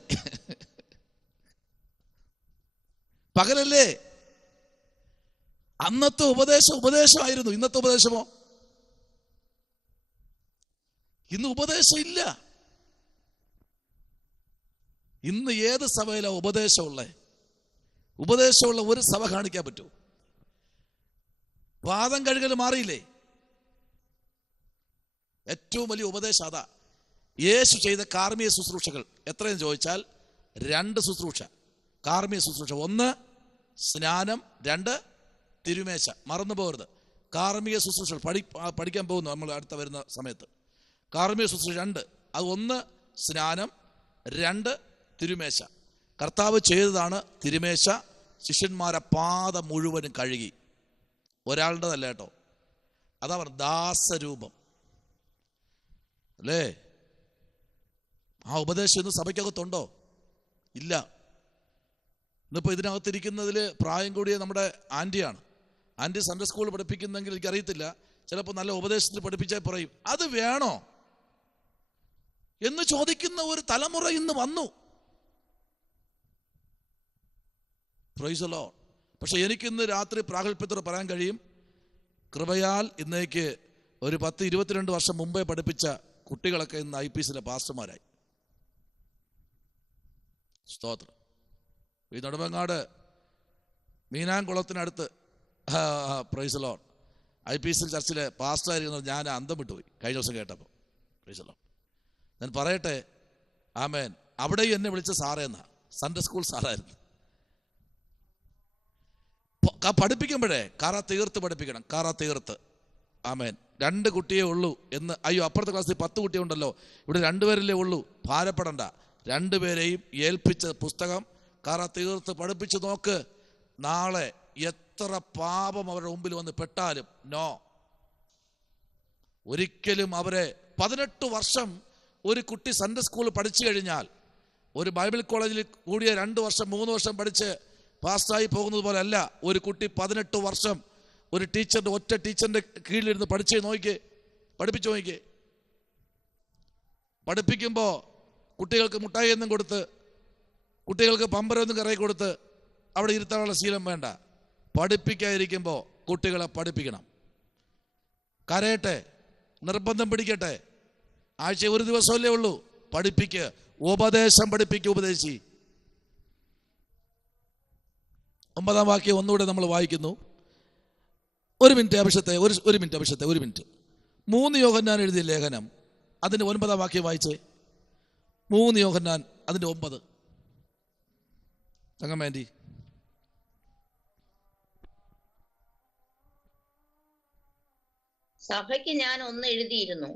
പകലല്ലേ? അന്നത്തെ ഉപദേശമായിരുന്നു. ഇന്നത്തെ ഉപദേശമോ? ഇന്ന് ഉപദേശം ഇല്ല. ഇന്ന് ഏത് സഭയിലാണ് ഉപദേശമുള്ള ഒരു സഭ കാണിക്കാൻ പറ്റൂ? വാദം കഴുകൽ മാറിയില്ലേ? ഏറ്റവും വലിയ ഉപദേശം അതാ. യേശു ചെയ്ത കാർമിക ശുശ്രൂഷകൾ എത്രയെന്ന് ചോദിച്ചാൽ 2 ശുശ്രൂഷ. കാർമിക ശുശ്രൂഷ: 1 സ്നാനം, 2 തിരുമേശ. മറന്നു പോകരുത്. കാർമിക ശുശ്രൂഷ പഠിക്കാൻ പോകുന്നു നമ്മൾ അടുത്ത വരുന്ന സമയത്ത്. കാർമിക ശുശ്രൂഷ 2. അത് 1 സ്നാനം, 2 തിരുമേശ. കർത്താവ് ചെയ്തതാണ് തിരുമേശ. ശിഷ്യന്മാരെ പാദ മുഴുവനും കഴുകി. ഒരാളുടേതല്ല കേട്ടോ. അതാ പറഞ്ഞ ദാസരൂപം അല്ലേ? ആ ഉപദേശം ഇന്ന് സഭയ്ക്കകത്തുണ്ടോ? ഇല്ല. ഇന്നിപ്പോൾ ഇതിനകത്തിരിക്കുന്നതിൽ പ്രായം കൂടിയ നമ്മുടെ ആൻറ്റിയാണ്. ആൻറ്റി സൺഡേ സ്കൂൾ പഠിപ്പിക്കുന്നെങ്കിൽ എനിക്കറിയത്തില്ല. ചിലപ്പോൾ നല്ല ഉപദേശത്തിൽ പഠിപ്പിച്ചാൽ പറയും അത് വേണോ എന്ന് ചോദിക്കുന്ന ഒരു തലമുറ ഇന്ന് വന്നു. Price the Lord. പക്ഷെ എനിക്കിന്ന് രാത്രി പ്രാഗൽഭ്യത്തോടെ പറയാൻ കഴിയും, കൃപയാൽ ഇന്നേക്ക് ഒരു 10-22 വർഷം മുമ്പേ പഠിപ്പിച്ച കുട്ടികളൊക്കെ ഇന്ന് IPCയിലെ പാസ്റ്റർമാരായി. സ്തോത്രം. ഈ നെടുമങ്ങാട് മീനാംകുളത്തിനടുത്ത് പ്രൈസ് ദി ലോർഡ് IPC ചർച്ചിലെ പാസ്റ്ററായിരിക്കുന്നത് ഞാൻ അന്തം വിട്ടുപോയി കഴിഞ്ഞ ദിവസം കേട്ടപ്പോൾ. Praise the Lord. ഞാൻ പറയട്ടെ, ആമേൻ. അവിടെയും എന്നെ വിളിച്ച സാറേ എന്നാ. Sunday school സാറായിരുന്നു. പഠിപ്പിക്കുമ്പോഴേ കാറ തീർത്ത് പഠിപ്പിക്കണം. കാറ തീർത്ത്. ആമേൻ. 2 കുട്ടിയേ ഉള്ളൂ എന്ന്. അയ്യോ, അപ്പുറത്തെ ക്ലാസ്സിൽ 10 കുട്ടിയുണ്ടല്ലോ, ഇവിടെ 2 പേരല്ലേ ഉള്ളൂ. ഭാരപ്പെടണ്ട. 2 പേരെയും ഏൽപ്പിച്ച പുസ്തകം കാറ തീർത്ത് പഠിപ്പിച്ച് നോക്ക്. നാളെ എത്ര പാപം അവരുടെ മുമ്പിൽ വന്ന് പെട്ടാലും ഒരിക്കലും അവരെ 18 വർഷം ഒരു കുട്ടി സൺഡേ സ്കൂൾ പഠിച്ചു കഴിഞ്ഞാൽ ഒരു ബൈബിൾ കോളേജിൽ കൂടിയ 2 വർഷം 3 വർഷം പഠിച്ച് പാസ്സായി പോകുന്നത് പോലെ അല്ല. ഒരു കുട്ടി 18 വർഷം ഒരു ടീച്ചറിന്റെ ഒറ്റ ടീച്ചറിന്റെ കീഴിലിരുന്ന് പഠിപ്പിച്ചു നോക്കിക്കേ. പഠിപ്പിക്കുമ്പോൾ കുട്ടികൾക്ക് മുട്ടായി ഒന്നും കൊടുത്ത്, കുട്ടികൾക്ക് പമ്പരൊന്നും കറയി കൊടുത്ത് അവിടെ ഇരുത്താനുള്ള ശീലം വേണ്ട. പഠിപ്പിക്കാതിരിക്കുമ്പോൾ കുട്ടികളെ പഠിപ്പിക്കണം. കരയട്ടെ, നിർബന്ധം പിടിക്കട്ടെ, ആഴ്ച ഒരു ദിവസമല്ലേ ഉള്ളൂ. പഠിപ്പിക്കുക, ഉപദേശം പഠിപ്പിക്കുക. ഉപദേശി. 9-ാം വാക്യം ഒന്നുകൂടെ നമ്മൾ വായിക്കുന്നു. ഒരു മിനിറ്റ് അഭിഷത്തെ. 3 യോഹന്നാൻ എഴുതിയ ലേഖനം അതിൻ്റെ 9-ാം വാക്യം വായിച്ചേ. 3 യോഹന്നാൻ അതിൻ്റെ 9. തങ്കമ്മേന്റി. സഭയ്ക്ക് ഞാൻ ഒന്ന് എഴുതിയിരുന്നു,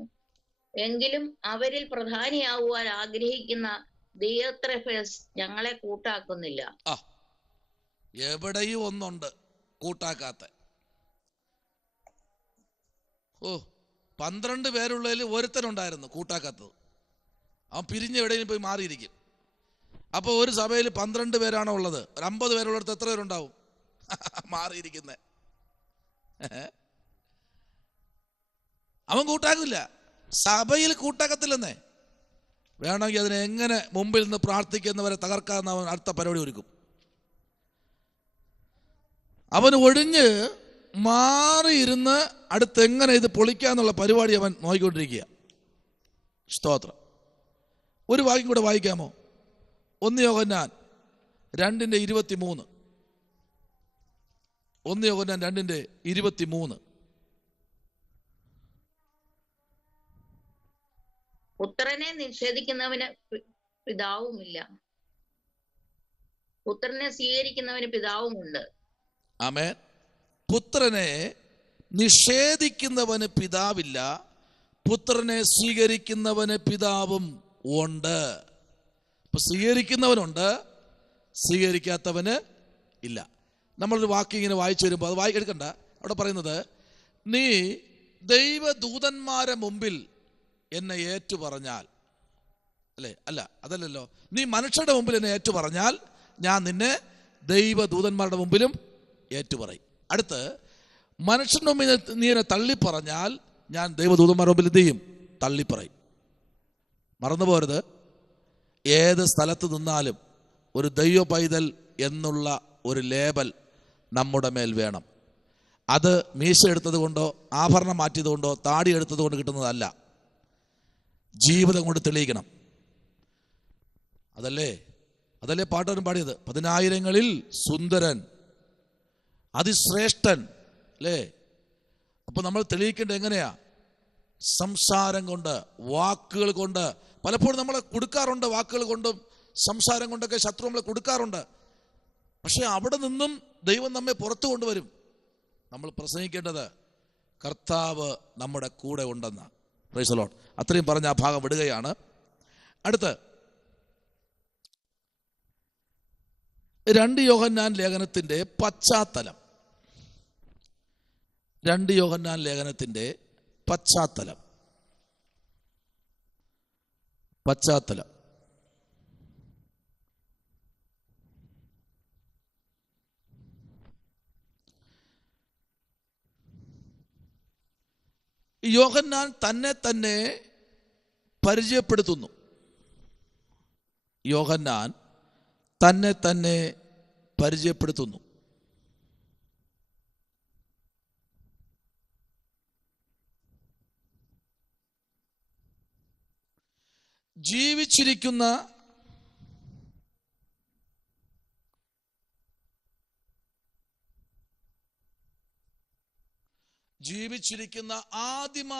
എങ്കിലും അവരിൽ പ്രധാനിയാവുവാൻ ആഗ്രഹിക്കുന്ന ദിയോത്രഫേസ് ഞങ്ങളെ കൂട്ടാക്കുന്നില്ല. എവിടെയും ഒന്നുണ്ട് കൂട്ടാക്കാത്ത. 12 പേരുള്ളതിൽ ഒരുത്തനുണ്ടായിരുന്നു കൂട്ടാക്കാത്തത്. അവൻ പിരിഞ്ഞ് എവിടെയും പോയി മാറിയിരിക്കും. അപ്പോൾ ഒരു സഭയിൽ 12 പേരാണോ ഉള്ളത്? ഒരു 50 പേരുള്ളിടത്ത് എത്ര പേരുണ്ടാവും മാറിയിരിക്കുന്നത്? അവൻ കൂട്ടാക്കില്ല, സഭയിൽ കൂട്ടാക്കത്തില്ലെന്നേ. വേണമെങ്കിൽ അതിനെ എങ്ങനെ മുമ്പിൽ നിന്ന് പ്രാർത്ഥിക്കുന്നവരെ തകർക്കാമെന്ന് അവൻ അടുത്ത പരിപാടി ഒരുക്കും. അവന് ഒഴിഞ്ഞ് മാറിയിരുന്ന് അടുത്ത് എങ്ങനെ ഇത് പൊളിക്കാന്നുള്ള പരിപാടി അവൻ നോക്കിക്കൊണ്ടിരിക്കുക. സ്തോത്രം. ഒരു വാക്യം കൂടെ വായിക്കാമോ? 1 യോഹന്നാൻ 2:23. 1 യോഹന്നാൻ 2:23. പുത്രനെ നിഷേധിക്കുന്നവന് പിതാവുമില്ല, പുത്രനെ സ്വീകരിക്കുന്നവന് പിതാവുമുണ്ട്. ആമേൻ. പുത്രനെ നിഷേധിക്കുന്നവന് പിതാവില്ല, പുത്രനെ സ്വീകരിക്കുന്നവന് പിതാവും ഉണ്ട്. ഇപ്പൊ സ്വീകരിക്കുന്നവനുണ്ട്, സ്വീകരിക്കാത്തവന് ഇല്ല. നമ്മളൊരു വാക്ക് ഇങ്ങനെ വായിച്ചു വരുമ്പോൾ അത് എടുക്കണ്ട. അവിടെ പറയുന്നത്, നീ ദൈവദൂതന്മാരെ മുമ്പിൽ എന്നെ ഏറ്റു പറഞ്ഞാൽ, അല്ലേ? അല്ല, അതല്ലല്ലോ. നീ മനുഷ്യരുടെ മുമ്പിൽ എന്നെ ഏറ്റു പറഞ്ഞാൽ ഞാൻ നിന്നെ ദൈവദൂതന്മാരുടെ മുമ്പിലും ഏറ്റുപറയും. അടുത്ത്, മനുഷ്യന്റെ മുമ്പിൽ നീ എന്നെ തള്ളിപ്പറഞ്ഞാൽ ഞാൻ ദൈവദൂതന്മാരുടെ മുമ്പിൽ എന്ത് ചെയ്യും? തള്ളിപ്പറയും. മറന്നുപോരുത്, ഏത് സ്ഥലത്ത് നിന്നാലും ഒരു ദൈവ പൈതൽ എന്നുള്ള ഒരു ലേബൽ നമ്മുടെ മേൽ വേണം. അത് മീശ എടുത്തത് കൊണ്ടോ ആഭരണം മാറ്റിയത് കൊണ്ടോ താടി എടുത്തത് കൊണ്ട് കിട്ടുന്നതല്ല, ജീവിതം കൊണ്ട് തെളിയിക്കണം. അതല്ലേ പാട്ടവരും പാടിയത്, 10,000ങ്ങളിൽ സുന്ദരൻ, അതിശ്രേഷ്ഠൻ, അല്ലേ? അപ്പൊ നമ്മൾ തെളിയിക്കേണ്ടത് എങ്ങനെയാ? സംസാരം കൊണ്ട്, വാക്കുകൾ കൊണ്ട്. പലപ്പോഴും നമ്മളെ കൊടുക്കാറുണ്ട്, വാക്കുകൾ കൊണ്ടും സംസാരം കൊണ്ടൊക്കെ ശത്രു നമ്മളെ കൊടുക്കാറുണ്ട്. പക്ഷെ അവിടെ നിന്നും ദൈവം നമ്മെ പുറത്തു കൊണ്ടുവരും. നമ്മൾ പ്രസംഗിക്കേണ്ടത് കർത്താവ് നമ്മുടെ കൂടെ ഉണ്ടെന്ന്. Price the Lord. അത്രയും പറഞ്ഞ ആ ഭാഗം വിടുകയാണ്. അടുത്ത് 2 യോഹന്നാൻ ലേഖനത്തിന്റെ പശ്ചാത്തലം. 2 യോഹന്നാൻ ലേഖനത്തിന്റെ പശ്ചാത്തലം. യോഹന്നാൻ തന്നെ പരിചയപ്പെടുത്തുന്നു. യോഹന്നാൻ തന്നെ പരിചയപ്പെടുത്തുന്നു. ജീവിച്ചിരിക്കുന്ന ആദിമ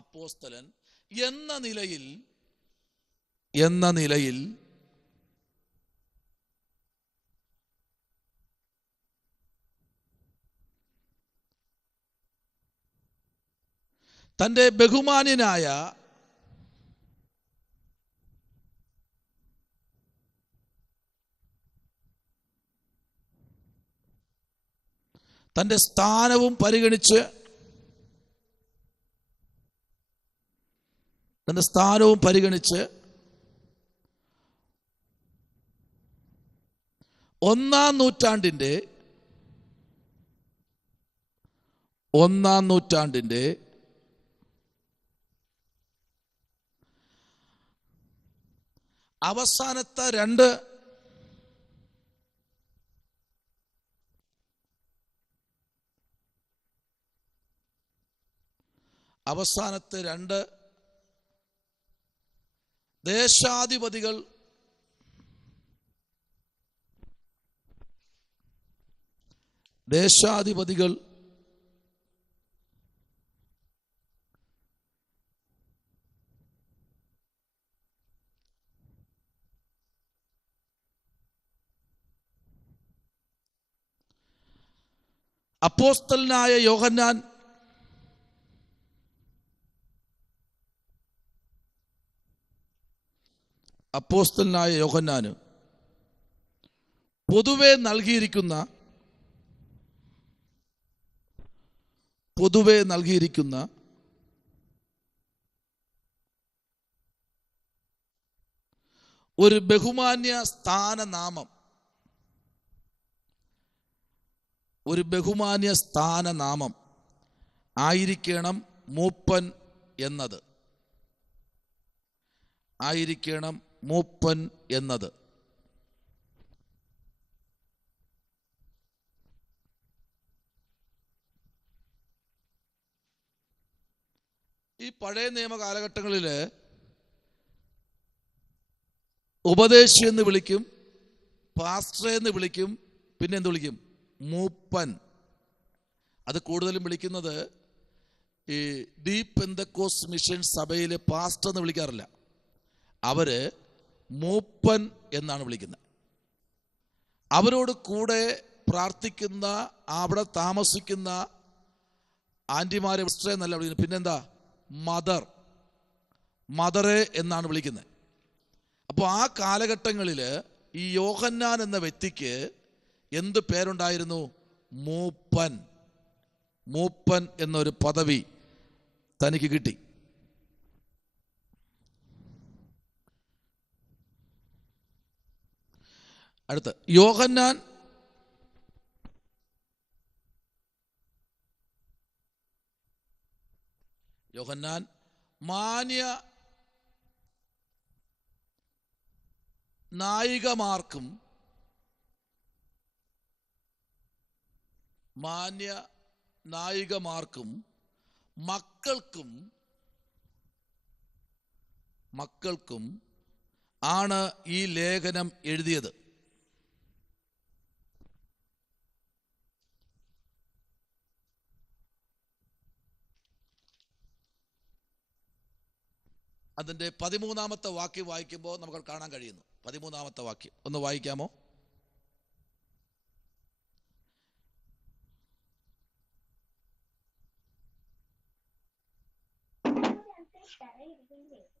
അപ്പോസ്തലൻ എന്ന നിലയിൽ തൻ്റെ ബഹുമാന്യനായ തൻ്റെ സ്ഥാനവും പരിഗണിച്ച് ഒന്നാം നൂറ്റാണ്ടിൻ്റെ അവസാനത്തെ രണ്ട് ദേശാധിപതികൾ ദേശാധിപതികൾ അപ്പോസ്തലനായ യോഹന്നാൻ പൊതുവെ നൽകിയിരിക്കുന്ന ഒരു ബഹുമാന്യ സ്ഥാനനാമം ആയിരിക്കണം മൂപ്പൻ എന്നത്. ഈ പഴയ നിയമ കാലഘട്ടങ്ങളിൽ ഉപദേശി എന്ന് വിളിക്കും, പാസ്റ്റർ എന്ന് വിളിക്കും, പിന്നെ എന്ത് വിളിക്കും? മൂപ്പൻ. അത് കൂടുതലും വിളിക്കുന്നത് ഈ ദി പെന്തക്കോസ്റ്റ് മിഷൻ സഭയിലെ പാസ്റ്റർ എന്ന് വിളിക്കാറില്ല. അവര് മൂപ്പൻ എന്നാണ് വിളിക്കുന്നത്. അവരോട് കൂടെ പ്രാർത്ഥിക്കുന്ന, അവിടെ താമസിക്കുന്ന ആന്റിമാരെ സിസ്റ്റർ എന്നല്ല വിളിക്കുന്നത്, പിന്നെന്താ? മദറെ എന്നാണ് വിളിക്കുന്നത്. അപ്പോൾ ആ കാലഘട്ടങ്ങളിൽ ഈ യോഹന്നാൻ എന്ന വ്യക്തിക്ക് എന്ത് പേരുണ്ടായിരുന്നു? മൂപ്പൻ എന്നൊരു പദവി തനിക്ക് കിട്ടി. അടുത്ത യോഹന്നാൻ മാന്യ നായികമാർക്കും മക്കൾക്കും ആണ് ഈ ലേഖനം എഴുതിയത്. അതിൻ്റെ 13-ാമത്തെ വാക്യം വായിക്കുമ്പോൾ നമുക്ക് കാണാൻ കഴിയുന്നു. 13-ാമത്തെ വാക്യം ഒന്ന് വായിക്കാമോ?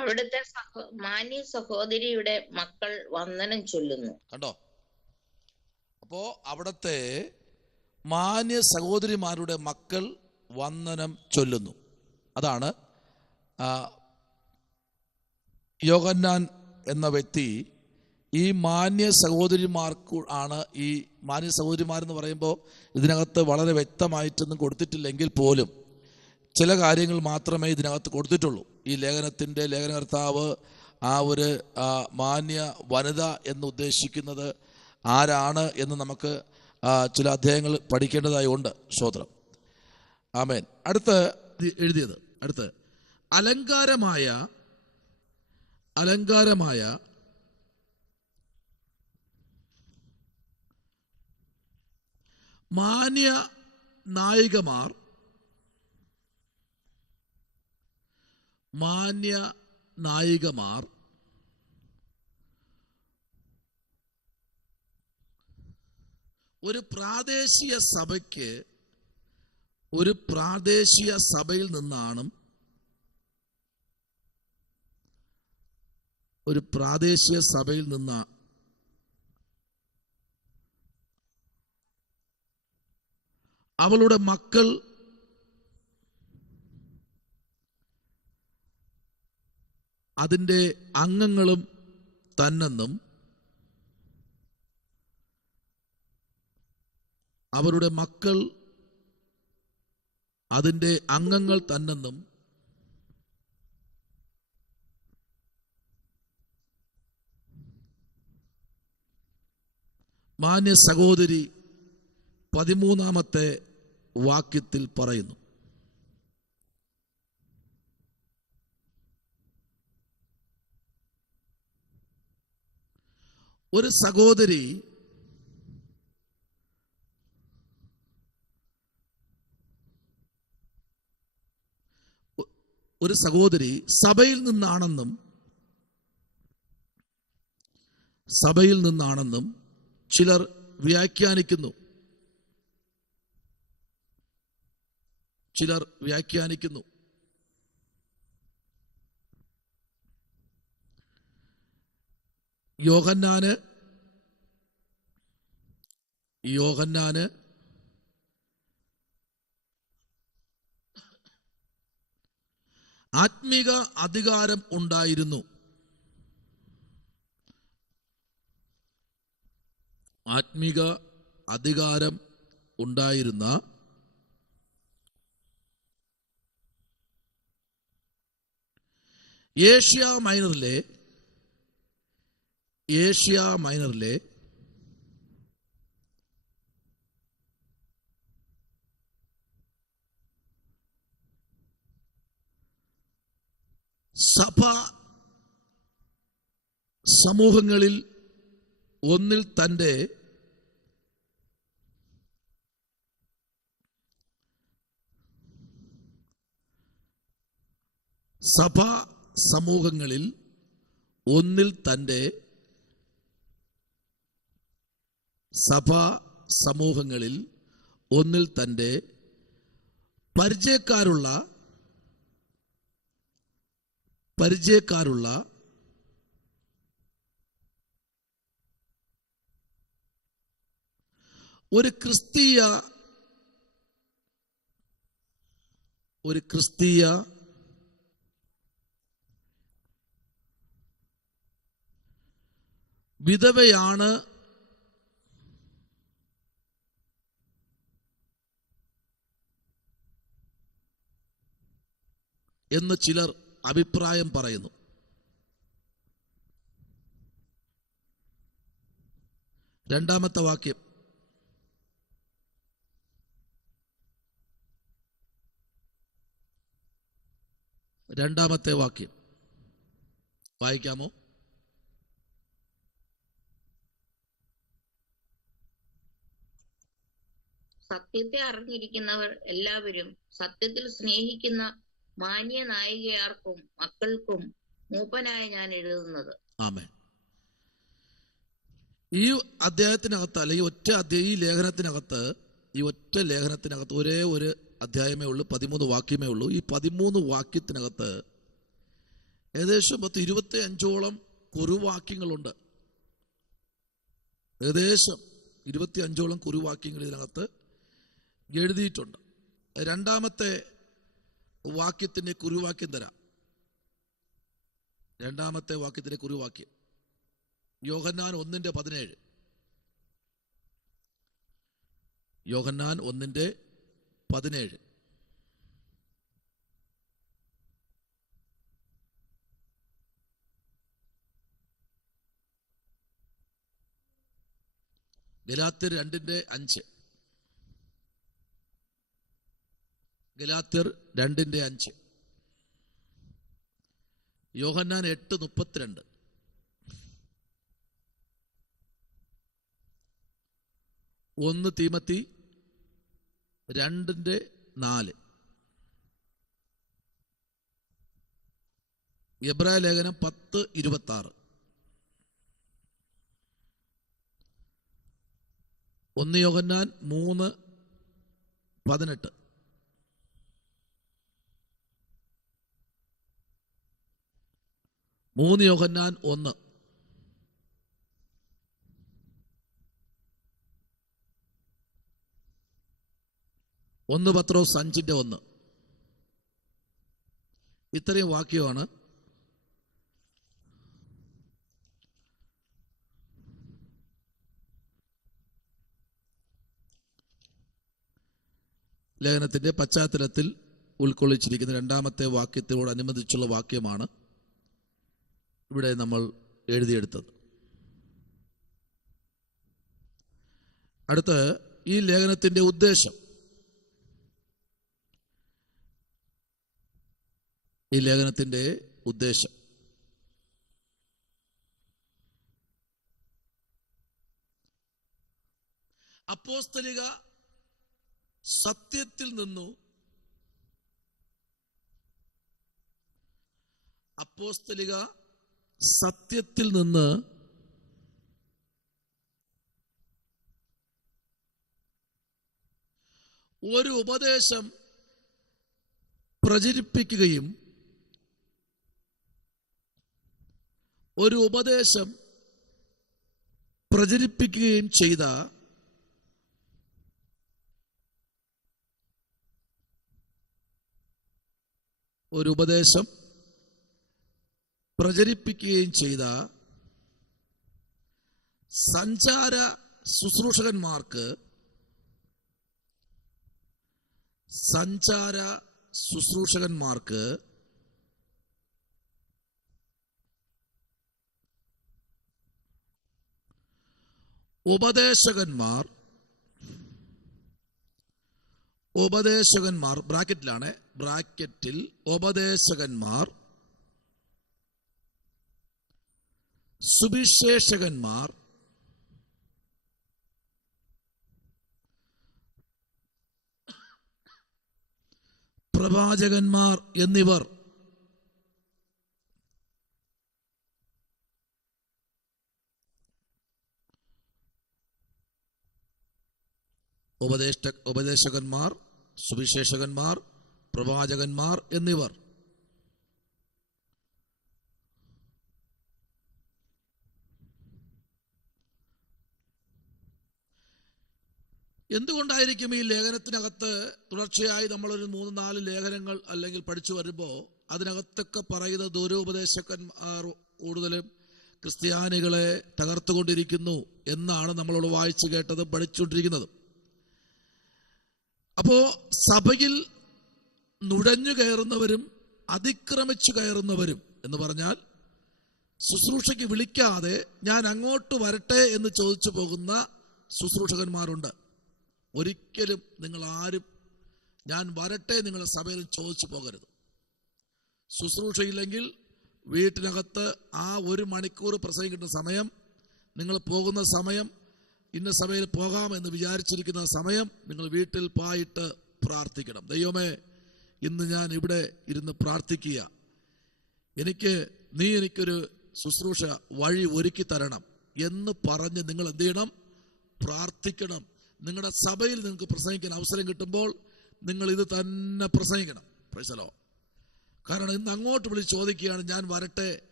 അവിടുത്തെ മാന്യ സഹോദരിയുടെ മക്കൾ വന്ദനം ചൊല്ലുന്നു. കണ്ടോ? അപ്പോ അവിടുത്തെ മാന്യ സഹോദരിമാരുടെ മക്കൾ വന്ദനം ചൊല്ലുന്നു. അതാണ് യോഹന്നാൻ എന്ന വ്യക്തി ഈ മാന്യ സഹോദരിമാർക്ക് ആണ്. ഈ മാന്യ സഹോദരിമാരെന്ന് പറയുമ്പോൾ ഇതിനകത്ത് വളരെ വ്യക്തമായിട്ടൊന്നും കൊടുത്തിട്ടില്ലെങ്കിൽ പോലും ചില കാര്യങ്ങൾ മാത്രമേ ഇതിനകത്ത് കൊടുത്തിട്ടുള്ളൂ. ഈ ലേഖനകർത്താവ് ആ ഒരു മാന്യ വനിത എന്ന് ഉദ്ദേശിക്കുന്നത് ആരാണ് എന്ന് നമുക്ക് ചില അധ്യായങ്ങൾ പഠിക്കേണ്ടതായി ഉണ്ട്. സ്തോത്രം. ആമേൻ. അടുത്ത് അലങ്കാരമായ മാന്യ നായികമാർ ഒരു പ്രാദേശിക സഭയിൽ നിന്നാണ് അവളുടെ മക്കൾ അതിൻ്റെ അംഗങ്ങളും തന്നെന്നും അവരുടെ മക്കൾ അതിൻ്റെ അംഗങ്ങൾ തന്നെന്നും മാന്യ സഹോദരി 13-ാമത്തെ വാക്യത്തിൽ പറയുന്നു. ഒരു സഹോദരി ഒരു സഹോദരി സഭയിൽ നിന്നാണെന്നും ചിലർ വ്യാഖ്യാനിക്കുന്നു. യോഹന്നാന് ആത്മീക അധികാരം ഉണ്ടായിരുന്നു. ആത്മീക അധികാരം ഉണ്ടായിരുന്ന ഏഷ്യ മൈനറിലെ സഭാ സമൂഹങ്ങളിൽ ഒന്നിൽ തൻ്റെ പരിചയക്കാരുള്ള ഒരു ക്രിസ്തീയ വിധവയാണ് എന്ന് ചിലർ അഭിപ്രായം പറയുന്നു. രണ്ടാമത്തെ വാക്യം. വായിക്കാമോ? സത്യത്തെ അറിഞ്ഞിരിക്കുന്നവർ എല്ലാവരും സത്യത്തിൽ സ്നേഹിക്കുന്ന മാന്യ നായികയാർക്കും മക്കൾക്കും മൂപ്പനായ ഞാൻ എഴുതുന്നത്. ആമേൻ. ഈ അധ്യായത്തിനകത്ത്, അല്ലെങ്കിൽ ഈ ലേഖനത്തിനകത്ത് ഒരേ ഒരു അധ്യായമേ ഉള്ളൂ, 13 വാക്യമേ ഉള്ളൂ. ഈ 13 വാക്യത്തിനകത്ത് ഏകദേശം 25ഓളം കുറുവാക്യങ്ങളുണ്ട്. ഏകദേശം 25ഓളം കുറുവാക്യങ്ങൾ ഇതിനകത്ത് എഴുതിയിട്ടുണ്ട്. രണ്ടാമത്തെ വാക്യത്തിന്റെ കുറുവാക്യം തരാം. യോഹന്നാൻ 1:17. യോഹന്നാൻ 1:17. ഗലാത്യർ 2:5. യോഹന്നാൻ 8:32. 1 തീമത്തി 2:4. എബ്രായ ലേഖനം 10:26. 1 യോഹന്നാൻ 3:18. 3 യോഹന്നാൻ 1. 1 പത്രോസ് 5:1. ഇത്രയും വാക്യമാണ് ലേഖനത്തിന്റെ പശ്ചാത്തലത്തിൽ ഉൾക്കൊള്ളിച്ചിരിക്കുന്ന രണ്ടാമത്തെ വാക്യത്തോടനുബന്ധിച്ചുള്ള വാക്യമാണ് ഇവിടെ നമ്മൾ എഴുതിയെടുത്തത്. അടുത്ത് ഈ ലേഖനത്തിന്റെ ഉദ്ദേശം. അപ്പോസ്തലിക സത്യത്തിൽ നിന്നു അപ്പോസ്തലിക സത്യത്തിൽ നിന്ന് ഒരു ഉപദേശം പ്രചരിപ്പിക്കുകയും ചെയ്ത സഞ്ചാര ശുശ്രൂഷകന്മാർക്ക് ഉപദേശകന്മാർ ബ്രാക്കറ്റിൽ ഉപദേശകന്മാർ, സുവിശേഷകന്മാർ, പ്രവാചകന്മാർ എന്നിവർ ഉപദേശകന്മാർ, സുവിശേഷകന്മാർ, പ്രവാചകന്മാർ എന്നിവർ എന്തുകൊണ്ടായിരിക്കും ഈ ലേഖനത്തിനകത്ത് തുടർച്ചയായി നമ്മളൊരു 3-4 ലേഖനങ്ങൾ അല്ലെങ്കിൽ പഠിച്ചു വരുമ്പോൾ അതിനകത്തൊക്കെ പറയുന്ന ദുരുപദേശകന്മാർ കൂടുതലും ക്രിസ്ത്യാനികളെ തകർത്തുകൊണ്ടിരിക്കുന്നു എന്നാണ് നമ്മളോട് വായിച്ചു കേട്ടതും പഠിച്ചുകൊണ്ടിരിക്കുന്നത്. അപ്പോ സഭയിൽ നുഴഞ്ഞു കയറുന്നവരും അതിക്രമിച്ചു കയറുന്നവരും എന്ന് പറഞ്ഞാൽ ശുശ്രൂഷയ്ക്ക് വിളിക്കാതെ ഞാൻ അങ്ങോട്ട് വരട്ടെ എന്ന് ചോദിച്ചു പോകുന്ന ശുശ്രൂഷകന്മാരുണ്ട്. ഒരിക്കലും നിങ്ങൾ ആരും ഞാൻ വരട്ടെ നിങ്ങളുടെ സഭയിൽ ചോദിച്ചു പോകരുത്. ശുശ്രൂഷയില്ലെങ്കിൽ വീട്ടിനകത്ത് ആ 1 മണിക്കൂർ പ്രസംഗിക്കുന്ന സമയം, നിങ്ങൾ പോകുന്ന സമയം, ഇന്ന സഭയിൽ പോകാമെന്ന് വിചാരിച്ചിരിക്കുന്ന സമയം നിങ്ങൾ വീട്ടിൽ പായിട്ട് പ്രാർത്ഥിക്കണം. ദൈവമേ, ഇന്ന് ഞാൻ ഇവിടെ ഇരുന്ന് പ്രാർത്ഥിക്കുക, എനിക്കൊരു ശുശ്രൂഷ വഴി ഒരുക്കി തരണം എന്ന് പറഞ്ഞ് നിങ്ങൾ എന്ത് ചെയ്യണം? പ്രാർത്ഥിക്കണം. നിങ്ങളുടെ സഭയിൽ നിങ്ങൾക്ക് പ്രസംഗിക്കാൻ അവസരം കിട്ടുമ്പോൾ നിങ്ങൾ ഇത് തന്നെ പ്രസംഗിക്കണം. Price the Lord. കാരണം ഇന്ന് അങ്ങോട്ട് വിളിച്ച് ചോദിക്കുകയാണ്, ഞാൻ വരട്ടെ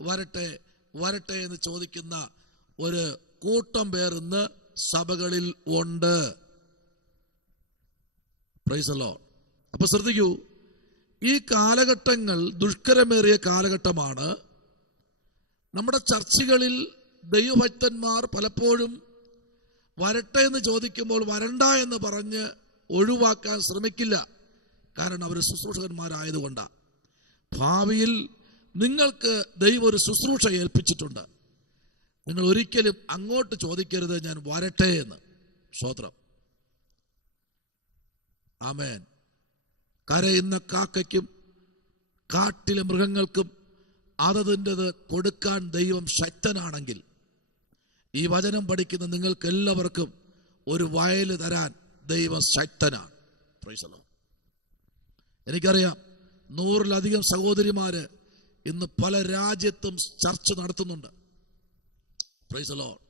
വരട്ടെ വരട്ടെ എന്ന് ചോദിക്കുന്ന ഒരു കൂട്ടം പേർ ഇന്ന് സഭകളിൽ ഉണ്ട്. Price the Lord. അപ്പൊ ശ്രദ്ധിക്കൂ, ഈ കാലഘട്ടങ്ങൾ ദുഷ്കരമേറിയ കാലഘട്ടമാണ്. നമ്മുടെ ചർച്ചുകളിൽ ദൈവഭക്തന്മാർ പലപ്പോഴും വരട്ടെ എന്ന് ചോദിക്കുമ്പോൾ വരണ്ട എന്ന് പറഞ്ഞ് ഒഴിവാക്കാൻ ശ്രമിക്കില്ല. കാരണം അവർ ശുശ്രൂഷകന്മാരായതുകൊണ്ടാണ്. ഭാവിയിൽ നിങ്ങൾക്ക് ദൈവം ഒരു ശുശ്രൂഷ ഏൽപ്പിച്ചിട്ടുണ്ട്. നിങ്ങൾ ഒരിക്കലും അങ്ങോട്ട് ചോദിക്കരുത് ഞാൻ വരട്ടെ എന്ന്. സ്തോത്രം. ആമേൻ. കരയുന്ന കാക്കയ്ക്കും കാട്ടിലെ മൃഗങ്ങൾക്കും അതതിൻ്റെത് കൊടുക്കാൻ ദൈവം ശക്തനാണെങ്കിൽ ഈ വചനം പഠിക്കുന്ന നിങ്ങൾക്ക് എല്ലാവർക്കും ഒരു വയൽ തരാൻ ദൈവം ശക്തനാണ്. Praise the Lord. എനിക്കറിയാം 100-ലധികം സഹോദരിമാര് ഇന്ന് പല രാജ്യത്തും ചർച്ച നടത്തുന്നുണ്ട്. Praise the Lord.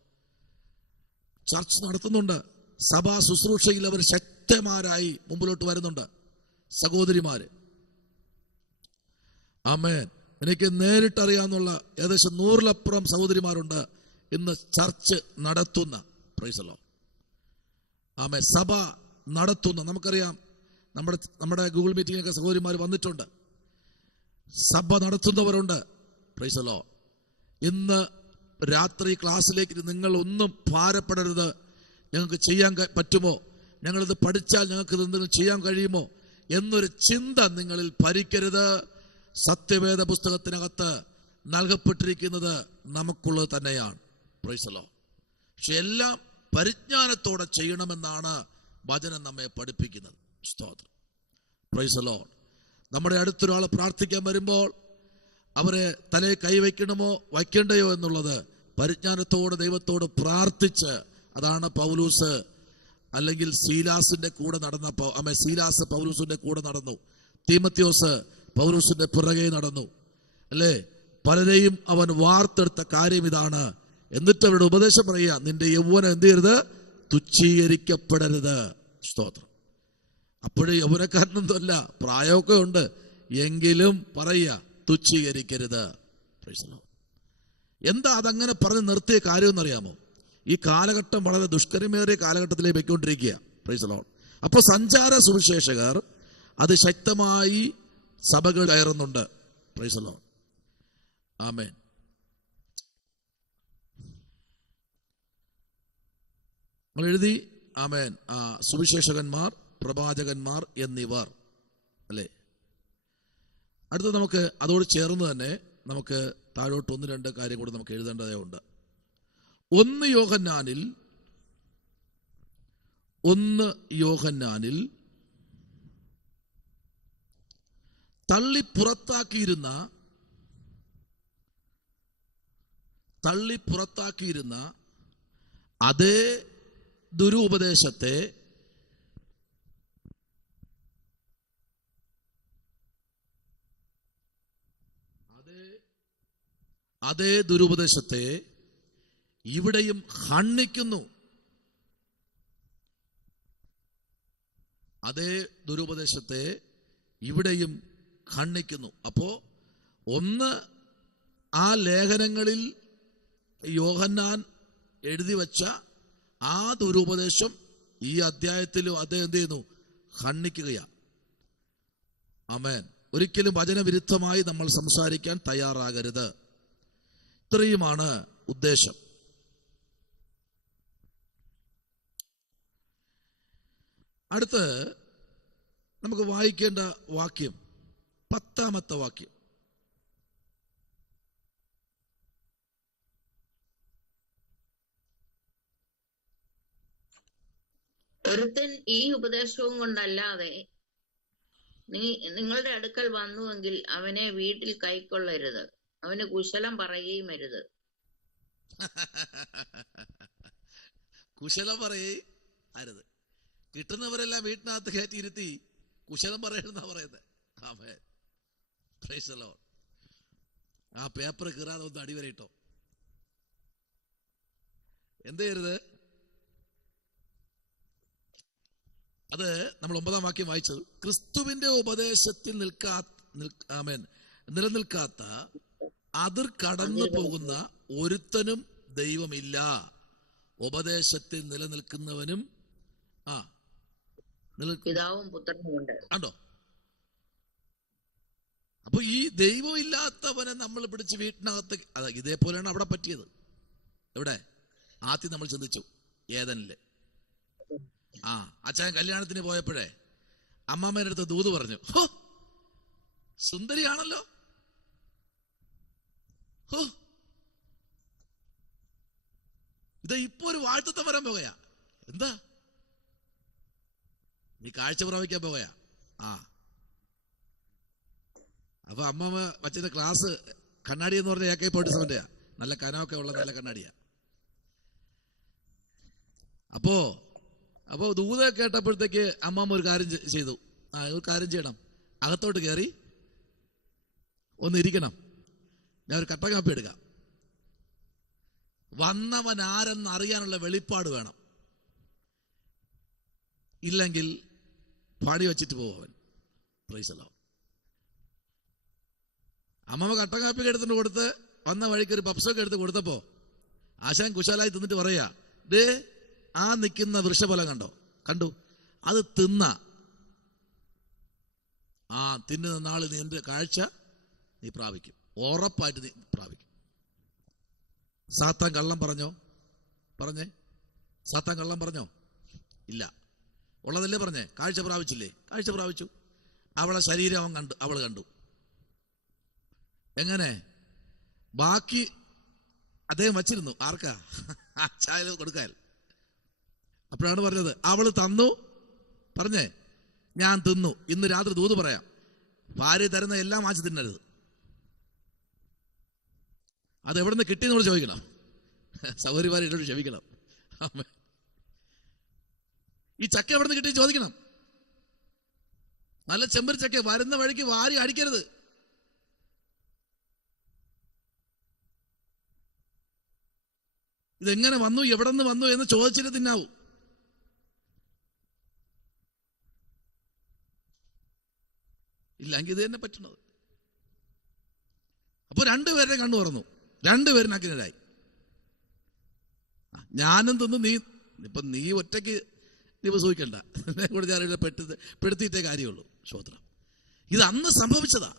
ചർച്ച നടത്തുന്നുണ്ട്. സഭാ ശുശ്രൂഷയിൽ അവർ ശക്തന്മാരായി മുമ്പിലോട്ട് വരുന്നുണ്ട് സഹോദരിമാര്. ആമേൻ. എനിക്ക് നേരിട്ടറിയാവുന്ന ഏകദേശം 100-ലപ്പുറം സഹോദരിമാരുണ്ട് ഇന്ന് ചർച്ച് നടത്തുന്ന. Praise the Lord. ആമേൻ. സഭ നടത്തുന്ന. നമുക്കറിയാം, നമ്മുടെ ഗൂഗിൾ മീറ്റിങ്ങിനൊക്കെ സഹോദരിമാർ വന്നിട്ടുണ്ട്. സഭ നടത്തുന്നവരുണ്ട്. Price the Lord. ഇന്ന് രാത്രി ക്ലാസ്സിലേക്ക് നിങ്ങൾ ഒന്നും ഭാരപ്പെടരുത്. ഞങ്ങൾക്ക് ചെയ്യാൻ പറ്റുമോ, ഞങ്ങളിത് പഠിച്ചാൽ ഞങ്ങൾക്ക് എന്തെങ്കിലും ചെയ്യാൻ കഴിയുമോ എന്നൊരു ചിന്ത നിങ്ങളിൽ ഭരിക്കരുത്. സത്യവേദ പുസ്തകത്തിനകത്ത് നൽകപ്പെട്ടിരിക്കുന്നത് നമുക്കുള്ളത് തന്നെയാണ്. Price the Lord. പക്ഷെ എല്ലാം പരിജ്ഞാനത്തോടെ ചെയ്യണമെന്നാണ് വചനം നമ്മെ പഠിപ്പിക്കുന്നത്. സ്തോത്രം. Price the Lord. നമ്മുടെ അടുത്തൊരാൾ പ്രാർത്ഥിക്കാൻ വരുമ്പോൾ അവരെ തലയിൽ കൈവയ്ക്കണമോ വയ്ക്കണ്ടയോ എന്നുള്ളത് പരിജ്ഞാനത്തോടെ ദൈവത്തോട് പ്രാർത്ഥിച്ച്, അതാണ് പൗലൂസ് അല്ലെങ്കിൽ സീലാസിന്റെ കൂടെ നടന്ന സീലാസ് പൗലൂസിന്റെ കൂടെ നടന്നു. തീമത്യോസ് പൗലൂസിന്റെ പിറകെ നടന്നു. അല്ലേ? പലരെയും അവൻ വാർത്തെടുത്ത കാര്യം ഇതാണ്. എന്നിട്ട് അവരുടെ ഉപദേശം പറയുക, നിന്റെ യൗവനം എന്ത് ചെയ്യരുത്? തുച്ഛീകരിക്കപ്പെടരുത്. സ്തോത്രം. അപ്പോഴും യൗവനക്കാരനൊന്നുമല്ല, പ്രായമൊക്കെ ഉണ്ട്, എങ്കിലും പറയുക തുച്ഛീകരിക്കരുത്. എന്താ അതങ്ങനെ പറഞ്ഞ് നിർത്തിയ കാര്യം എന്നറിയാമോ? ഈ കാലഘട്ടം വളരെ ദുഷ്കരമേറിയ കാലഘട്ടത്തിലേക്ക് പോയിക്കൊണ്ടിരിക്കുക. Praise the Lord. അപ്പോൾ സഞ്ചാര സുവിശേഷകർ അതിശക്തമായി സഭകൾ കയറുന്നുണ്ട്. Praise the Lord. ആമേൻ. നമ്മൾ എഴുതി. ആമേൻ. സുവിശേഷകന്മാർ, പ്രവാചകന്മാർ എന്നിവർ, അല്ലേ? അടുത്ത നമുക്ക് അതോട് ചേർന്ന് തന്നെ നമുക്ക് താഴോട്ട് 1-2 കാര്യം കൂടി നമുക്ക് എഴുതേണ്ടതേ ഉണ്ട്. 1 യോഹന്നാനിൽ തള്ളി പുറത്താക്കിയിരുന്ന അതേ ദുരുപദേശത്തെ ഇവിടെയും ഖണ്ഡിക്കുന്നു. അപ്പോ ഒന്ന്, ആ ലേഖനങ്ങളിൽ യോഹന്നാൻ എഴുതി വച്ച ആ ദുരുപദേശം ഈ അധ്യായത്തിലും അദ്ദേഹം എന്ത് ചെയ്യുന്നു? ഖണ്ഡിക്കുകയാണ്. ആമേൻ. ഒരിക്കലും വചനവിരുദ്ധമായി നമ്മൾ സംസാരിക്കാൻ തയ്യാറാകരുത്. ഇത്രയുമാണ് ഉദ്ദേശം. അടുത്ത് നമുക്ക് വായിക്കേണ്ട വാക്യം 10-ാമത്തെ വാക്യം. ഒരുത്തൻ ഈ ഉപദേശവും കൊണ്ടല്ലാതെ നിങ്ങളുടെ അടുക്കൽ വന്നുവെങ്കിൽ അവനെ വീട്ടിൽ കൈക്കൊള്ളരുത്, അവന് കുശലം പറയുകയും അരുത്. കുശലം പറയേ അരുത്. കിട്ടുന്നവരെല്ലാം വീട്ടിനകത്ത് കയറ്റിയിരുത്തി കുശലം പറയണമെന്നാ പറയുന്നത്. ആമേൻ. Praise the Lord. ആ പേപ്പർ കീറാതെ ഒന്ന് അടിവരയിട്ടോ. എന്ത് ചെയ്യരുത്? അത് നമ്മൾ 9-ാം വാക്യം വായിച്ചത്. ക്രിസ്തുവിന്റെ ഉപദേശത്തിൽ നിലനിൽക്കാത്ത അതിർ കടന്നു പോകുന്ന ഒരുത്തനും ദൈവമില്ല. ഉപദേശത്തിൽ നിലനിൽക്കുന്നവനും പിതാവും പുത്രനുമുണ്ട്. കണ്ടോ? അപ്പൊ ഈ ദൈവം ഇല്ലാത്തവനെ നമ്മൾ പിടിച്ച് വീട്ടിനകത്ത്, ഇതേപോലെയാണ് അവിടെ പറ്റിയത്. എവിടെ? ആദ്യം നമ്മൾ ചിന്തിച്ചു, ഏദനില്. അച്ഛൻ കല്യാണത്തിന് പോയപ്പോഴേ അമ്മാമ്മേൻ്റെ അടുത്ത് ദൂത് പറഞ്ഞു, ഹോ സുന്ദരിയാണല്ലോ, ഹോ ഇത് ഇപ്പൊ ഒരു വാഴ്ത്തത്തെ വരാൻ പോകയാ. എന്താ? നീ കാഴ്ച പ്രാപിക്കാൻ പോകയാ. അപ്പൊ അമ്മമ്മ വച്ചിന്റെ ക്ലാസ് കണ്ണാടി എന്ന് പറഞ്ഞ AK-47 നല്ല കനമൊക്കെ ഉള്ള നല്ല കണ്ണാടിയാ. അപ്പോ ദൂത കേട്ടപ്പോഴത്തേക്ക് അമ്മാമ്മ ഒരു കാര്യം ചെയ്തു. ഒരു കാര്യം ചെയ്യണം, അകത്തോട്ട് കയറി ഒന്ന് ഇരിക്കണം, ഞാൻ ഒരു കട്ടൻ കാപ്പി എടുക്കാം. വന്നവൻ ആരെന്ന് അറിയാനുള്ള വെളിപ്പാട് വേണം, ഇല്ലെങ്കിൽ പണി വെച്ചിട്ട് പോവൻ. Price the Lord. അമ്മമ്മ കട്ടൻ കാപ്പി എടുത്തിട്ട് കൊടുത്ത് വന്ന വഴിക്ക് ഒരു പപ്സൊക്കെ എടുത്ത് കൊടുത്തപ്പോ ആശാൻ കുശാലായി തിന്നിട്ട് പറയാ, ദേ ആ നിൽക്കുന്ന വൃക്ഷഫലം കണ്ടു, അത് തിന്നുന്ന നാള് നിന്റെ കാഴ്ച നീ പ്രാപിക്കും, ഉറപ്പായിട്ട് നീ പ്രാപിക്കും. സാത്താൻ കള്ളം പറഞ്ഞേ? സാത്താൻ കള്ളം പറഞ്ഞോ? ഇല്ല. ഉള്ളതല്ലേ പറഞ്ഞേ? കാഴ്ച പ്രാപിച്ചില്ലേ? കാഴ്ച പ്രാപിച്ചു. അവളെ ശരീരം അവൾ കണ്ടു. എങ്ങനെ? ബാക്കി അദ്ദേഹം വച്ചിരുന്നു. ആർക്കാ? ചായ കൊടുക്കാൻ. അപ്പോഴാണ് പറഞ്ഞത്, അവള് തന്നു, പറഞ്ഞേ ഞാൻ തിന്നു. ഇന്ന് രാത്രി ദൂത് പറയാം, ഭാര്യ തരുന്ന എല്ലാം വാങ്ങിച്ച് തിന്നരുത്. അത് എവിടെ നിന്ന് കിട്ടിയെന്ന് കൂടെ ചോദിക്കണം. സൗകര്യമാരെ എന്നോട് ക്ഷമിക്കണം. ഈ ചക്ക എവിടെ നിന്ന് കിട്ടി ചോദിക്കണം. നല്ല ചെമ്പരി ചക്ക വരുന്ന വഴിക്ക് വാരി അടിക്കരുത്. ഇതെങ്ങനെ വന്നു, എവിടെ നിന്ന് വന്നു എന്ന് ചോദിച്ചിട്ട് തിന്നാവൂ. ഇല്ലെങ്കിൽ ഇത് തന്നെ പറ്റുന്നത്. അപ്പൊ രണ്ടുപേരുടെ കണ്ണു തുറന്നു, രണ്ടുപേരും അഗ്നിരായി. ഞാനും തിന്നു, നീ ഒറ്റയ്ക്ക് നീ സൂഹിക്കണ്ട, കൂടെ ഞാൻ പെടുത്തിയിട്ടേ കാര്യമുള്ളൂ. ശ്രോത്രം, ഇത് അന്ന് സംഭവിച്ചതാ.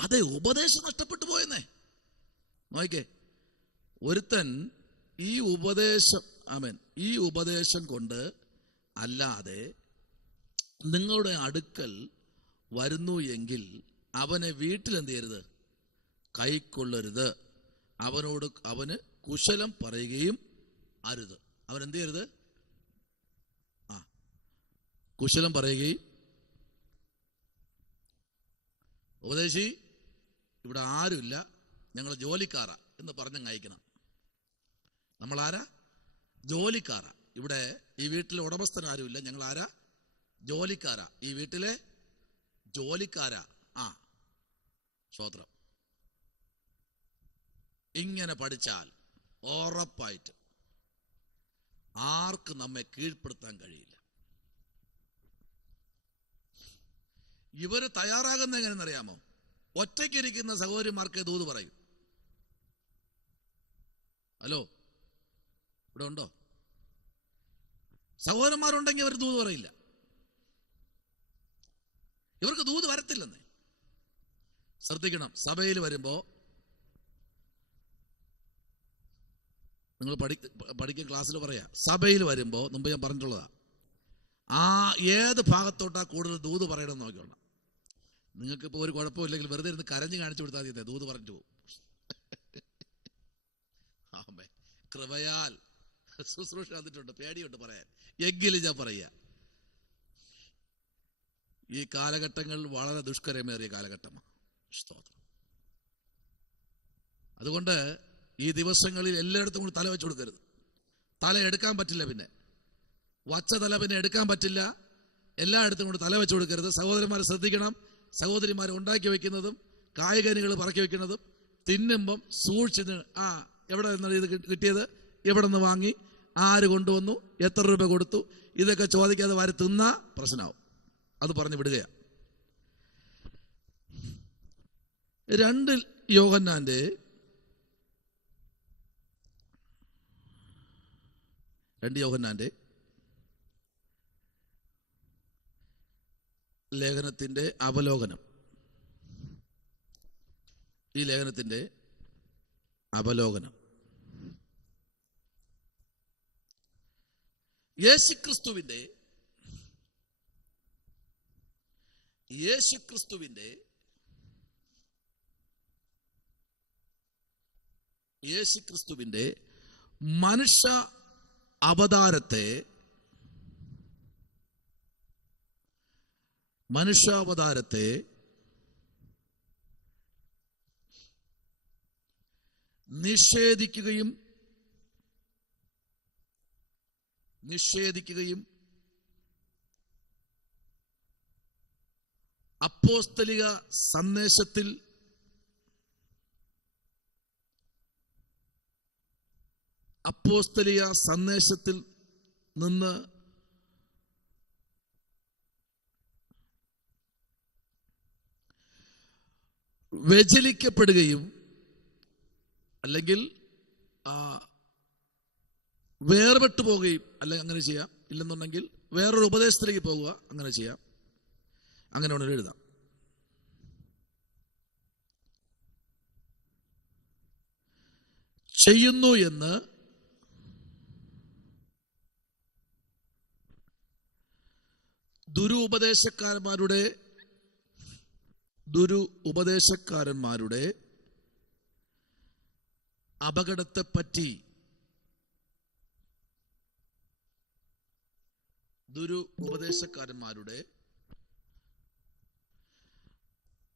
അതെ, ഉപദേശം നഷ്ടപ്പെട്ടു പോയെന്നേ. നോക്കേ, ഒരുത്തൻ ഈ ഉപദേശം കൊണ്ട് അല്ലാതെ നിങ്ങളുടെ അടുക്കൽ വരുന്നു എങ്കിൽ അവനെ വീട്ടിൽ എന്ത് ചെയ്യരുത്, കൈക്കൊള്ളരുത്. അവന് കുശലം പറയുകയും അരുത്. അവൻ എന്ത് ചെയ്യരുത്, കുശലം പറയുകയും. ഉപദേശി, ഇവിടെ ആരുമില്ല, ഞങ്ങൾ ജോലിക്കാരാ എന്ന് പറഞ്ഞങ്ങ് അയക്കണം. നമ്മളാരാ? ജോലിക്കാരാ. ഇവിടെ ഈ വീട്ടിലെ ഉടമസ്ഥൻ ആരുമില്ല, ഞങ്ങൾ ആരാ? ജോലിക്കാരാ. ഈ വീട്ടിലെ ജോലിക്കാരാ. സ്തോത്രം. ഇങ്ങനെ പഠിച്ചാൽ ഉറപ്പായിട്ട് ആർക്ക് നമ്മെ കീഴ്പ്പെടുത്താൻ കഴിയില്ല. ഇവര് തയ്യാറാകുന്ന എങ്ങനെയെന്നറിയാമോ? ഒറ്റയ്ക്കിരിക്കുന്ന സഹോദരിമാർക്ക് ദൂത് പറയും. ഹലോ, ഇവിടെ ഉണ്ടോ? സഹോദരന്മാരുണ്ടെങ്കിൽ അവർ ദൂത് പറയില്ല. ഇവർക്ക് ദൂത് വരത്തില്ലെന്നേ. ശ്രദ്ധിക്കണം. സഭയിൽ വരുമ്പോ നിങ്ങൾ പഠിക്കുന്ന ക്ലാസ്സിൽ പറയാ, സഭയിൽ വരുമ്പോ മുമ്പ് ഞാൻ പറഞ്ഞിട്ടുള്ളതാ, ഏത് ഭാഗത്തോട്ടാ കൂടുതൽ ദൂത് പറയണമെന്ന് നോക്കിയോണം. നിങ്ങൾക്ക് ഇപ്പോൾ ഒരു കുഴപ്പമില്ലെങ്കിൽ വെറുതെ ഇരുന്ന് കരഞ്ഞ് കാണിച്ചു കൊടുത്താൽ മതി, ദൂത് പറഞ്ഞിട്ട് പോകും. കൃപയാൽ ശുശ്രൂഷ വന്നിട്ടുണ്ട്, പേടിയുണ്ട് പറയാൻ, എങ്കിലും ഞാൻ പറയാ, ഈ കാലഘട്ടങ്ങൾ വളരെ ദുഷ്കരമേറിയ കാലഘട്ടമാണ്. സ്തോത്രം. അതുകൊണ്ട് ഈ ദിവസങ്ങളിൽ എല്ലായിടത്തും കൂടി തല വെച്ച് കൊടുക്കരുത്. തല എടുക്കാൻ പറ്റില്ല, പിന്നെ വച്ച തല പിന്നെ എടുക്കാൻ പറ്റില്ല. എല്ലായിടത്തും കൂടി തല വെച്ച് കൊടുക്കരുത്. സഹോദരന്മാരെ ശ്രദ്ധിക്കണം. സഹോദരിമാരെ ഉണ്ടാക്കി വെക്കുന്നതും കായികനികൾ പറക്കി വെക്കുന്നതും തിന്നുമ്പം സൂക്ഷിച്ച്, എവിടെ നിന്നാണ് ഇത് കിട്ടിയത്, എവിടെ നിന്ന് വാങ്ങി, ആര് കൊണ്ടുവന്നു, എത്ര രൂപ കൊടുത്തു, ഇതൊക്കെ ചോദിക്കാതെ വാരി തിന്നാ പ്രശ്നമാവും. അത് പറഞ്ഞു വിടുകയാണ്. 2 യോഹന്നാന്റെ ലേഖനത്തിന്റെ അവലോകനം. ഈ ലേഖനത്തിന്റെ അവലോകനം യേശുക്രിസ്തുവിന്റെ മനുഷ്യ മനുഷ്യാവതാരത്തെ നിഷേധിക്കുകയും അപ്പോസ്തലിക സന്ദേശത്തിൽ നിന്ന് വ്യതിചലിക്കപ്പെടുകയും അല്ലെങ്കിൽ വേർപെട്ടു പോകുകയും, അല്ലെങ്കിൽ അങ്ങനെ ചെയ്യാം, ഇല്ലെന്നുണ്ടെങ്കിൽ വേറൊരു ഉപദേശത്തിലേക്ക് പോകുക, അങ്ങനെ ചെയ്യാം. അങ്ങനെ വേണമെങ്കിൽ എഴുതാം. ചെയ്യുന്നു എന്ന് ദുരുപദേശക്കാരന്മാരുടെ അപകടത്തെപ്പറ്റി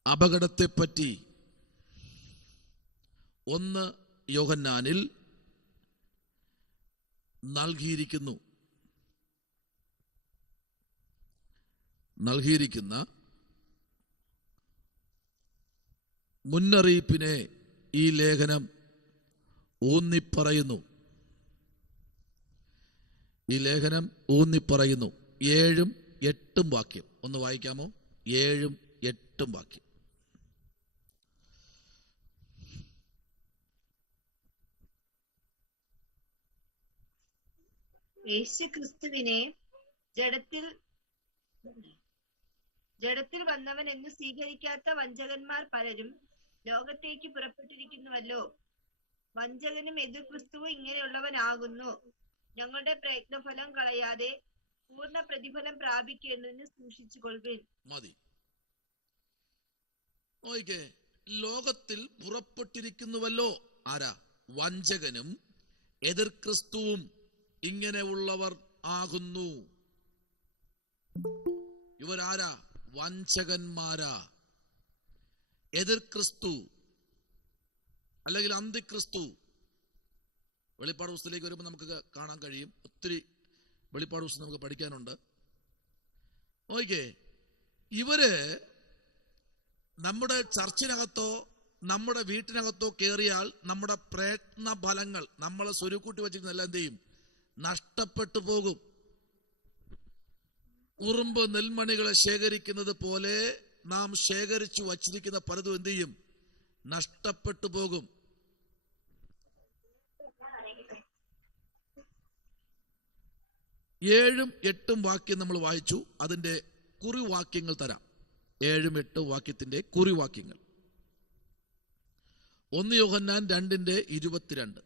അപകടത്തെപ്പറ്റി 1 യോഹന്നാനിൽ നൽകിയിരിക്കുന്ന മുന്നറിയിപ്പിനെ ഈ ലേഖനം ഊന്നിപ്പറയുന്നു. ഈ ലേഖനം ഊന്നിപ്പറയുന്നു. 7ഉം 8ഉം വാക്യം ഒന്ന് വായിക്കാമോ? 7ഉം 8ഉം വാക്യം. യേശു ക്രിസ്തുവിനെ ജഡത്തിൽ വന്നവൻ എന്ന് സ്വീകരിക്കാത്ത വഞ്ചകന്മാർ പലരും ലോകത്തേക്ക് പുറപ്പെട്ടിരിക്കുന്നുവല്ലോ. വഞ്ചകനും എതിർ ക്രിസ്തുവും ഇങ്ങനെയുള്ളവനാകുന്നു. ഞങ്ങളുടെ പ്രയത്നഫലം കളയാതെ പൂർണ്ണ പ്രതിഫലം പ്രാപിക്കേണ്ടതിന് സൂക്ഷിച്ചു കൊള്ളുവിൻ. മതി. നോയിക്കേ, ലോകത്തിൽ പുറപ്പെട്ടിരിക്കുന്നുവല്ലോ. ആരാ? വഞ്ചകനും എതിർ ക്രിസ്തുവും ഇങ്ങനെയുള്ളവർ ആകുന്നു. ഇവരാരാ? വഞ്ചകന്മാരാ. എതിർ ക്രിസ്തു അല്ലെങ്കിൽ അന്തിക്രിസ്തു. വെളിപ്പാട് പുസ്തകത്തിലേക്ക് വരുമ്പോൾ നമുക്ക് കാണാൻ കഴിയും. ഒത്തിരി വെളിപ്പാട് പുസ്തകം നമുക്ക് പഠിക്കാനുണ്ട്. നോക്കിക്കേ, ഇവര് നമ്മുടെ ചർച്ചിനകത്തോ നമ്മുടെ വീട്ടിനകത്തോ കയറിയാൽ നമ്മുടെ പ്രയത്ന ഫലങ്ങൾ നമ്മൾ സ്വരുക്കൂട്ടി വച്ചിരിക്കുന്ന എല്ലാം എന്ത് ചെയ്യും? നഷ്ടപ്പെട്ടു പോകും. ഉറുമ്പ് നെൽമണികളെ ശേഖരിക്കുന്നത് പോലെ നാം ശേഖരിച്ചു വച്ചിരിക്കുന്ന പലതും എന്ത് ചെയ്യും? നഷ്ടപ്പെട്ടു പോകും. ഏഴും എട്ടും വാക്യം നമ്മൾ വായിച്ചു. അതിന്റെ കുറിവാക്യങ്ങൾ തരാം. 7ഉം 8ഉം വാക്യത്തിന്റെ കുറിവാക്യങ്ങൾ. 1 യോഹന്നാൻ 2:22.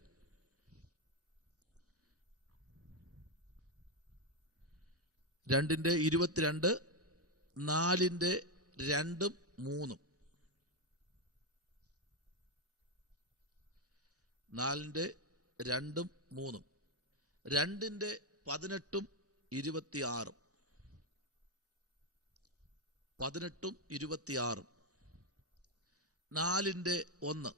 2:22, 4:2-3. 4:2-3. 2:18-26. 18-26. 4:1.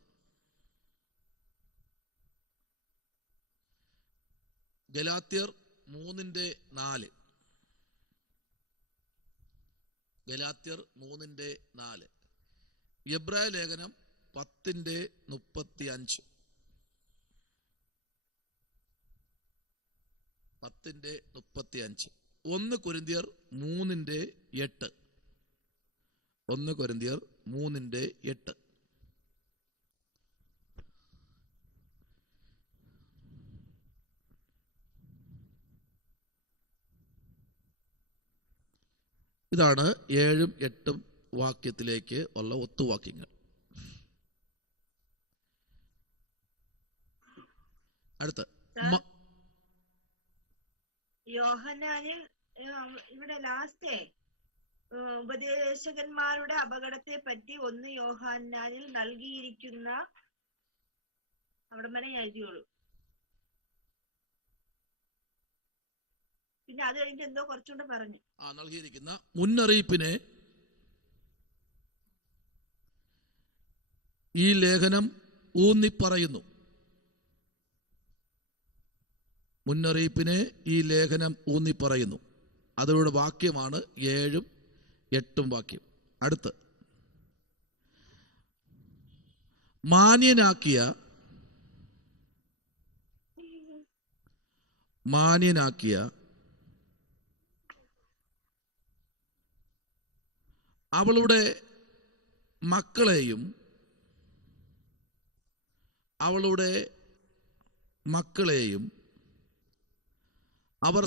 ഗലാത്യർ 3:4. ഗലാത്യർ 3:4. എബ്രായ ലേഖനം 10:35. 10:35. 1 കൊരിന്ത്യർ 3:8. 1 കൊരിന്ത്യർ 3:8. ഇതാണ് 7ഉം 8ഉം വാക്യത്തിലേക്ക് ഉള്ള ഒത്തുവാക്യങ്ങൾ. അടുത്ത യോഹന്നാനിൽ ഇവിടെ ലാസ്റ്റ് ഉപദേശകന്മാരുടെ അപകടത്തെ പറ്റി 1 യോഹന്നാനിൽ നൽകിയിരിക്കുന്ന അവിടെ വരെ എഴുതിയോളൂ. പിന്നെ അത് കഴിഞ്ഞ് എന്തോ കുറച്ചുകൂടെ പറഞ്ഞു. നൽകിയിരിക്കുന്ന മുന്നറിയിപ്പിനെ ഈ ലേഖനം ഊന്നിപ്പറയുന്നു. മുന്നറിയിപ്പിനെ ഈ ലേഖനം ഊന്നിപ്പറയുന്നു. അതിലൂടെ വാക്യമാണ് 7ഉം 8ഉം വാക്യം. അടുത്ത് മാന്യനാക്കിയ അവളുടെ മക്കളെയും അവർ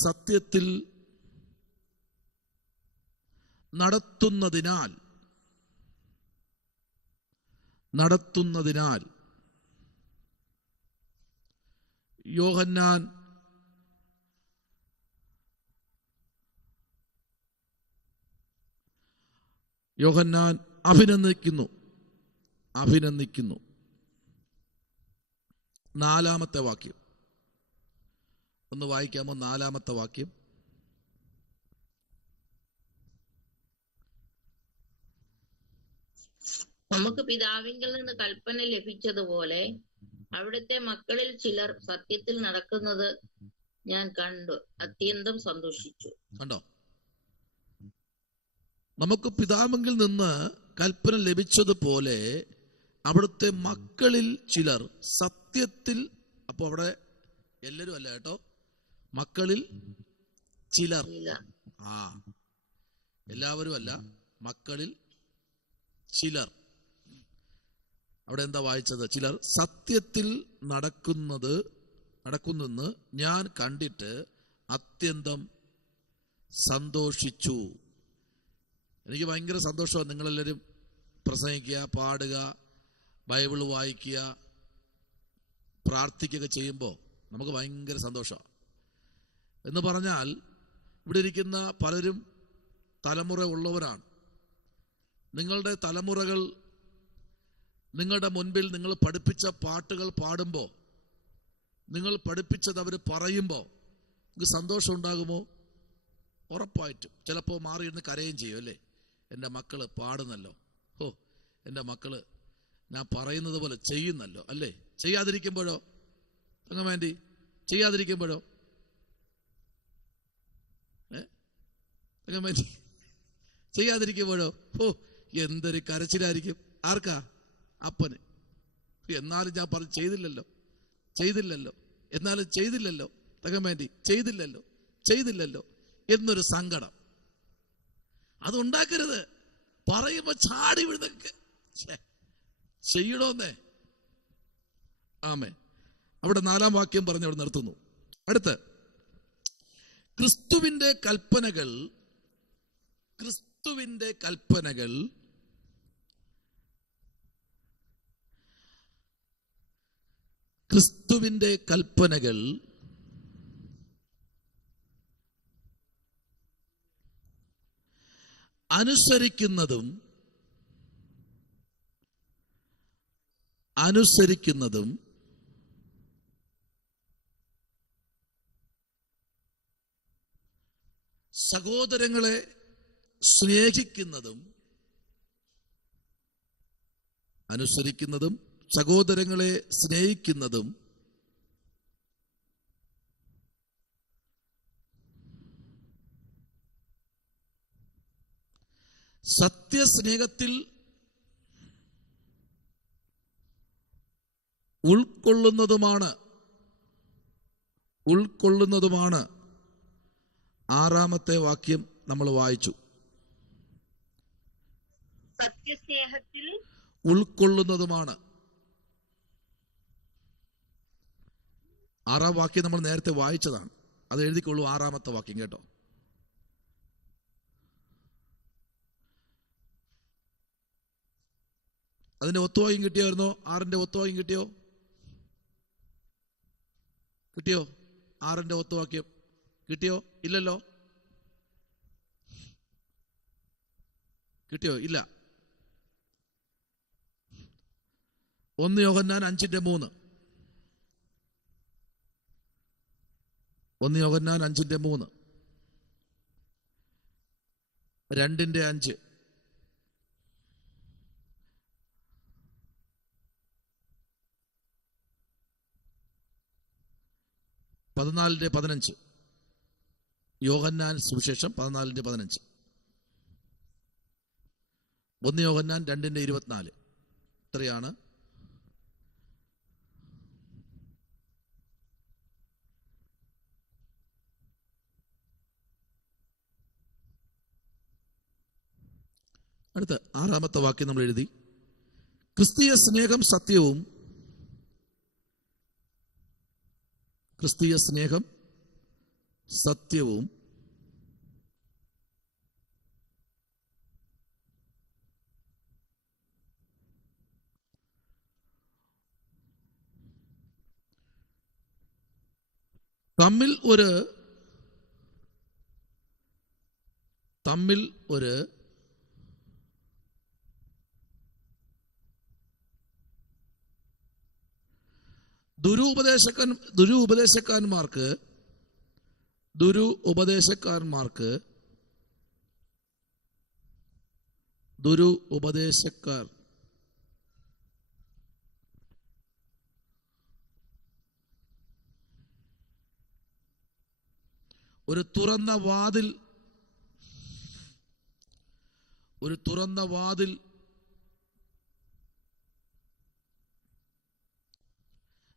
സത്യത്തിൽ നടത്തുന്നതിനാൽ യോഹന്നാൻ അഭിനന്ദിക്കുന്നു. 4-ാമത്തെ വാക്യം ഒന്ന് വായിക്കാമോ? 4-ാമത്തെ വാക്യം. നമുക്ക് പിതാവിങ്കിൽ നിന്ന് കൽപ്പന ലഭിച്ചതുപോലെ അവിടുത്തെ മക്കളിൽ ചിലർ സത്യത്തിൽ നടക്കുന്നത് ഞാൻ കണ്ടു അത്യന്തം സന്തോഷിച്ചു. കണ്ടോ? നമുക്ക് പിതാവിങ്കിൽ നിന്ന് കൽപ്പന ലഭിച്ചതുപോലെ അവിടുത്തെ മക്കളിൽ ചിലർ സത്യത്തിൽ, അപ്പൊ അവിടെ എല്ലാവരും അല്ല കേട്ടോ, മക്കളിൽ ചിലർ, എല്ലാവരും അല്ല, മക്കളിൽ ചിലർ. അവിടെ എന്താ വായിച്ചത്? ചിലർ സത്യത്തിൽ നടക്കുന്നെന്ന് ഞാൻ കണ്ടിട്ട് അത്യന്തം സന്തോഷിച്ചു. എനിക്ക് ഭയങ്കര സന്തോഷമാണ് നിങ്ങളെല്ലാവരും പ്രസംഗിക്കുക, പാടുക, ബൈബിൾ വായിക്കുക, പ്രാർത്ഥിക്കുക ചെയ്യുമ്പോൾ നമുക്ക് ഭയങ്കര സന്തോഷമാണ്. എന്ന് പറഞ്ഞാൽ ഇവിടെ ഇരിക്കുന്ന പലരും തലമുറ ഉള്ളവരാണ്. നിങ്ങളുടെ തലമുറകൾ നിങ്ങളുടെ മുൻപിൽ നിങ്ങൾ പഠിപ്പിച്ച പാട്ടുകൾ പാടുമ്പോൾ, നിങ്ങൾ പഠിപ്പിച്ചത് അവർ പറയുമ്പോൾ നിങ്ങൾക്ക് സന്തോഷം ഉണ്ടാകുമോ? ഉറപ്പായിട്ടും. ചിലപ്പോൾ മാറിയിരുന്ന് കരയും ചെയ്യും അല്ലേ? എൻ്റെ മക്കൾ പാടുന്നല്ലോ, ഓ എൻ്റെ മക്കൾ ഞാൻ പറയുന്നത് പോലെ ചെയ്യുന്നല്ലോ അല്ലേ? ചെയ്യാതിരിക്കുമ്പോഴോ വേണ്ടി ചെയ്യാതിരിക്കുമ്പോഴോ വേണ്ടി ചെയ്യാതിരിക്കുമ്പോഴോ ഓ എന്തൊരു കരച്ചിലായിരിക്കും. ആർക്കാ? അപ്പന്. എന്നാലും ഞാൻ പറഞ്ഞു ചെയ്തില്ലല്ലോ എന്നാലും ചെയ്തില്ലല്ലോ വേണ്ടി ചെയ്തില്ലല്ലോ എന്നൊരു സങ്കടം അതുണ്ടാക്കരുത്. പറയുമ്പോ ചാടി വിടുന്നൊക്കെ ചെയ്യണോന്നേ. ആമേ. അവിടെ 4-ാം വാക്യം പറഞ്ഞ് അവിടെ നിർത്തുന്നു. അടുത്ത് ക്രിസ്തുവിന്റെ കൽപ്പനകൾ അനുസരിക്കുന്നതും സഹോദരങ്ങളെ സ്നേഹിക്കുന്നതും സത്യസ്നേഹത്തിൽ ഉൾക്കൊള്ളുന്നതുമാണ്. 6-ാമത്തെ വാക്യം നമ്മൾ വായിച്ചു. സത്യസ്നേഹത്തിൽ ഉൾക്കൊള്ളുന്നതുമാണ്. 6-ാം വാക്യം നമ്മൾ നേരത്തെ വായിച്ചതാണ്. അത് എഴുതിക്കൊള്ളൂ. 6-ാമത്തെ വാക്യം കേട്ടോ. അതിന്റെ ഒത്തുവാക്യം കിട്ടിയായിരുന്നോ? 6-ന്റെ ഒത്തുവാക്യം കിട്ടിയോ? 6-ന്റെ ഒത്തുവാക്യം കിട്ടിയോ? ഇല്ലല്ലോ. കിട്ടിയോ? ഇല്ല. 1 യോഹന്നാൻ 5:3. 1 യോഹന്നാൻ 5:3. 2:5. 14:15. യോഹന്നാൻ സുവിശേഷം 14:15. 1 യോഹന്നാൻ 2:24. ഇത്രയാണ്. അടുത്ത 6-ാമത്തെ വാക്യം നമ്മൾ എഴുതി. ക്രിസ്തീയ സ്നേഹം സത്യവും തമ്മിൽ ഒരു ദുരുപദേശക്കാരന്മാർക്ക് ഒരു തുറന്ന വാതിൽ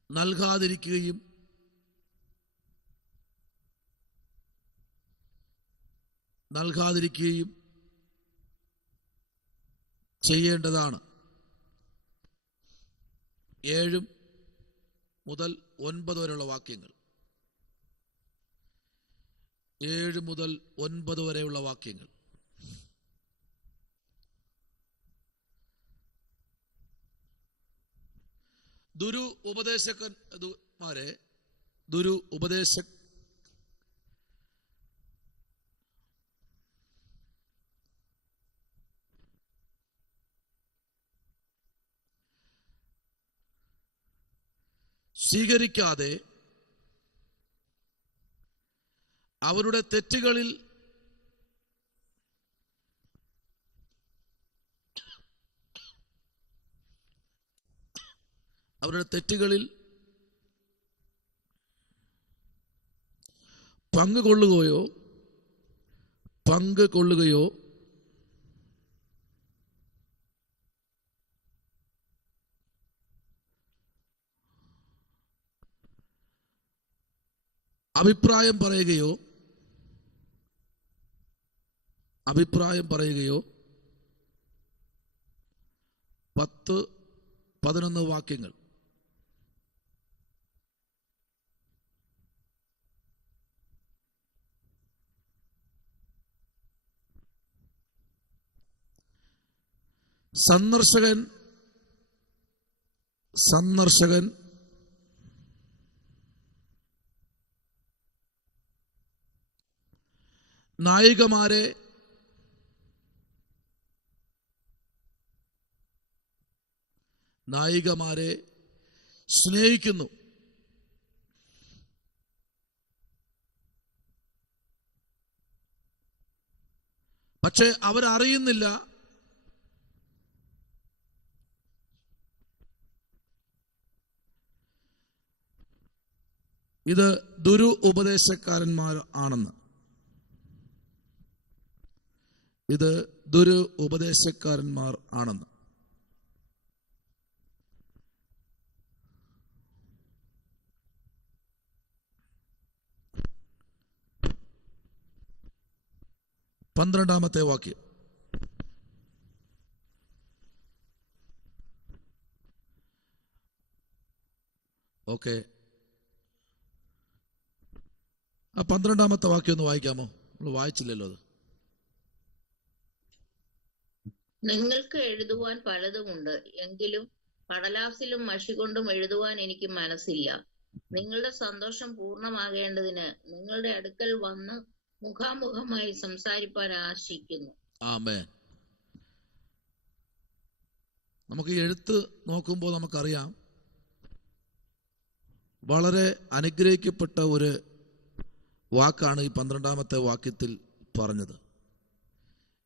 നൽകാതിരിക്കുകയും ചെയ്യേണ്ടതാണ്. 7 മുതൽ 9 വരെയുള്ള വാക്യങ്ങൾ. 7 മുതൽ 9 വരെയുള്ള വാക്യങ്ങൾ. സ്വീകരിക്കാതെ അവരുടെ തെറ്റുകളിൽ പങ്കുകൊള്ളുകയോ അഭിപ്രായം പറയുകയോ 10-11 വാക്യങ്ങൾ. സന്ദർശകൻ നായികമാരെ സ്നേഹിക്കുന്നു. പക്ഷെ അവരറിയുന്നില്ല ഇത് ദുരുപദേശക്കാരന്മാർ ആണെന്ന്. ഇത് ദുരുപദേശക്കാരന്മാർ ആണെന്ന്. പന്ത്രണ്ടാമത്തെ വാക്യം. ഓക്കെ, ആ 12-ാമത്തെ വാക്യം ഒന്ന് വായിക്കാമോ? നമ്മൾ വായിച്ചില്ലല്ലോ അത്. നിങ്ങൾക്ക് എഴുതുവാൻ പലതുമുണ്ട്, എങ്കിലും കടലാസിലും മഷി കൊണ്ടും എഴുതുവാൻ എനിക്ക് മനസ്സില്ല. നിങ്ങളുടെ സന്തോഷം പൂർണ്ണമാകേണ്ടതിന് നിങ്ങളുടെ അടുക്കൽ വന്ന് മുഖാമുഖമായി സംസാരിപ്പാൻ ആശിക്കുന്നു. ആമേൻ. നമുക്ക് എഴുത്ത് നോക്കുമ്പോൾ നമുക്കറിയാം, വളരെ അനുഗ്രഹിക്കപ്പെട്ട ഒരു വാക്കാണ് ഈ 12-ാമത്തെ വാക്യത്തിൽ പറഞ്ഞത്.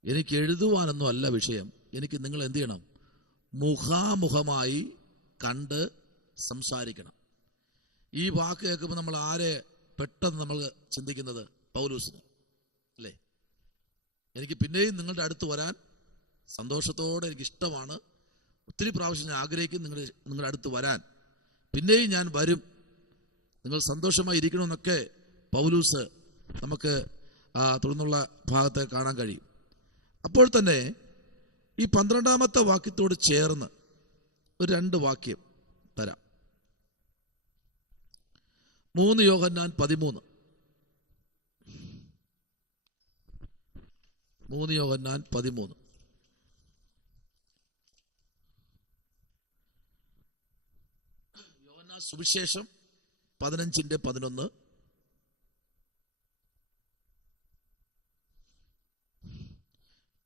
എനിക്ക് എഴുതുവാനൊന്നും അല്ല വിഷയം, എനിക്ക് നിങ്ങൾ എന്ത് ചെയ്യണം? മുഖാമുഖമായി കണ്ട് സംസാരിക്കണം. ഈ വാക്ക് കേൾക്കുമ്പോൾ നമ്മൾ ആരെ പെട്ടെന്ന് നമ്മൾ ചിന്തിക്കുന്നത്? പൗലൂസിന് അല്ലേ? എനിക്ക് പിന്നെയും നിങ്ങളുടെ അടുത്ത് വരാൻ സന്തോഷത്തോടെ എനിക്കിഷ്ടമാണ്. ഒത്തിരി പ്രാവശ്യം ഞാൻ ആഗ്രഹിക്കും നിങ്ങളുടെ അടുത്ത് വരാൻ. പിന്നെയും ഞാൻ വരും, നിങ്ങൾ സന്തോഷമായി ഇരിക്കണമെന്നൊക്കെ പൗലൂസ് നമുക്ക് തുടർന്നുള്ള ഭാഗത്തെ കാണാൻ കഴിയും. അപ്പോൾ തന്നെ ഈ 12-ാമത്തെ വാക്യത്തോട് ചേർന്ന് ഒരു 2 വാക്യം തരാം. 3 യോഹന്നാൻ 13. 3 യോഹന്നാൻ 13. യോഹന്നാൻ സുവിശേഷം 15:11.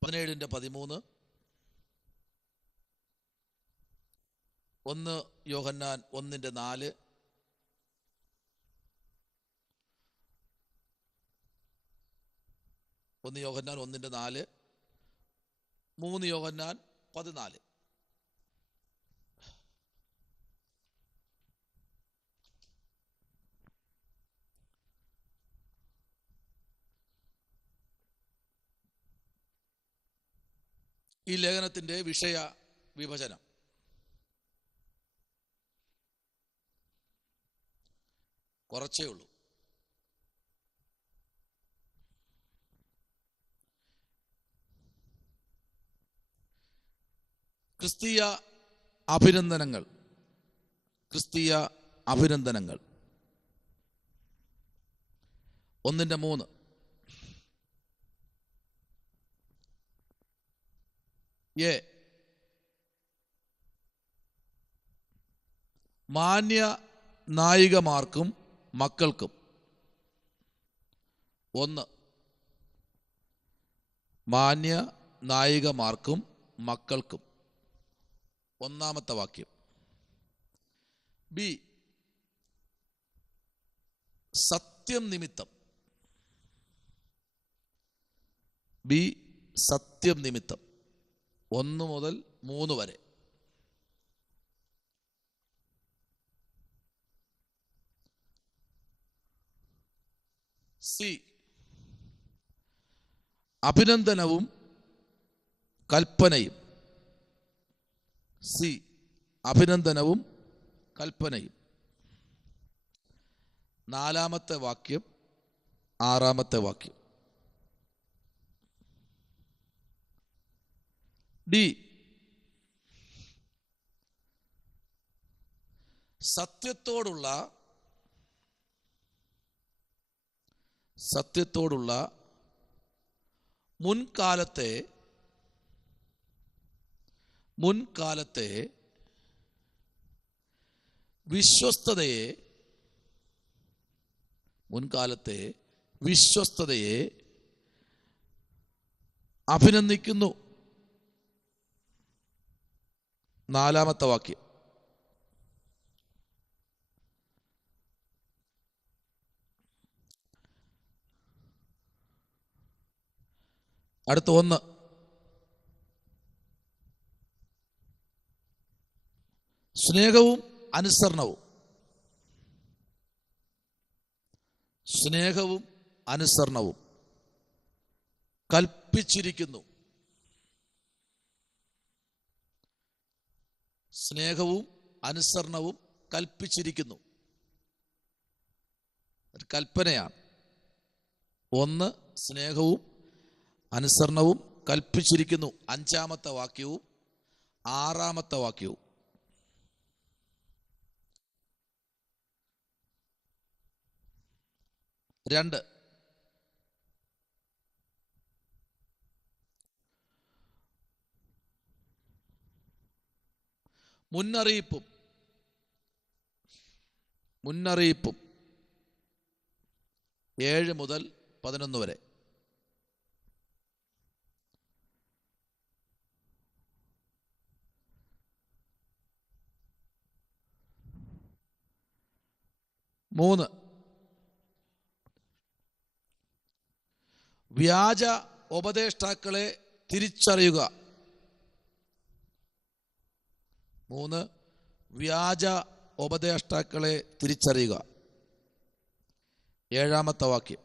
17:13. 1 യോഹന്നാൻ 1:4. 1 യോഹന്നാൻ 1:4. 3 യോഹന്നാൻ 14. ഈ ലേഖനത്തിന്റെ വിഷയ വിഭജനം. കുറച്ചേ ഉള്ളൂ. ക്രിസ്തീയ അഭിനന്ദനങ്ങൾ. ക്രിസ്തീയ അഭിനന്ദനങ്ങൾ 1:3. എ, മാന്യ നായികമാർക്കും മക്കൾക്കും. 1, മാന്യ നായികമാർക്കും മക്കൾക്കും. 1-ാമത്തെ വാക്യം. ബി, സത്യം നിമിത്തം. ബി, സത്യം നിമിത്തം 1 മുതൽ 3 വരെ. സി, അഭിനന്ദനവും കൽപ്പനയും. സി, അഭിനന്ദനവും കൽപ്പനയും. 4-ാമത്തെ വാക്യം, 6-ാമത്തെ വാക്യം. ഡി, സത്യത്തോടുള്ള മുൻകാലത്തെ വിശ്വസ്തതയെ അഭിനന്ദിക്കുന്നു. 4-ാമത്തെ വാക്യം. അടുത്ത 1, സ്നേഹവും അനുസരണവും. സ്നേഹവും അനുസരണവും കൽപ്പിച്ചിരിക്കുന്നു. സ്നേഹവും അനുസരണവും കൽപ്പിച്ചിരിക്കുന്നു. ഒരു കൽപ്പനയാണ്. 1, സ്നേഹവും അനുസരണവും കൽപ്പിച്ചിരിക്കുന്നു. 5-ാമത്തെ വാക്യവും 6-ാമത്തെ വാക്യവും. 2, മുന്നറിയിപ്പും 7 മുതൽ 11 വരെ. 3, വ്യാജ ഉപദേഷ്ടാക്കളെ തിരിച്ചറിയുക. 3, വ്യാജ ഉപദേഷ്ടാക്കളെ തിരിച്ചറിയുക. 7-ാമത്തെ വാക്യം.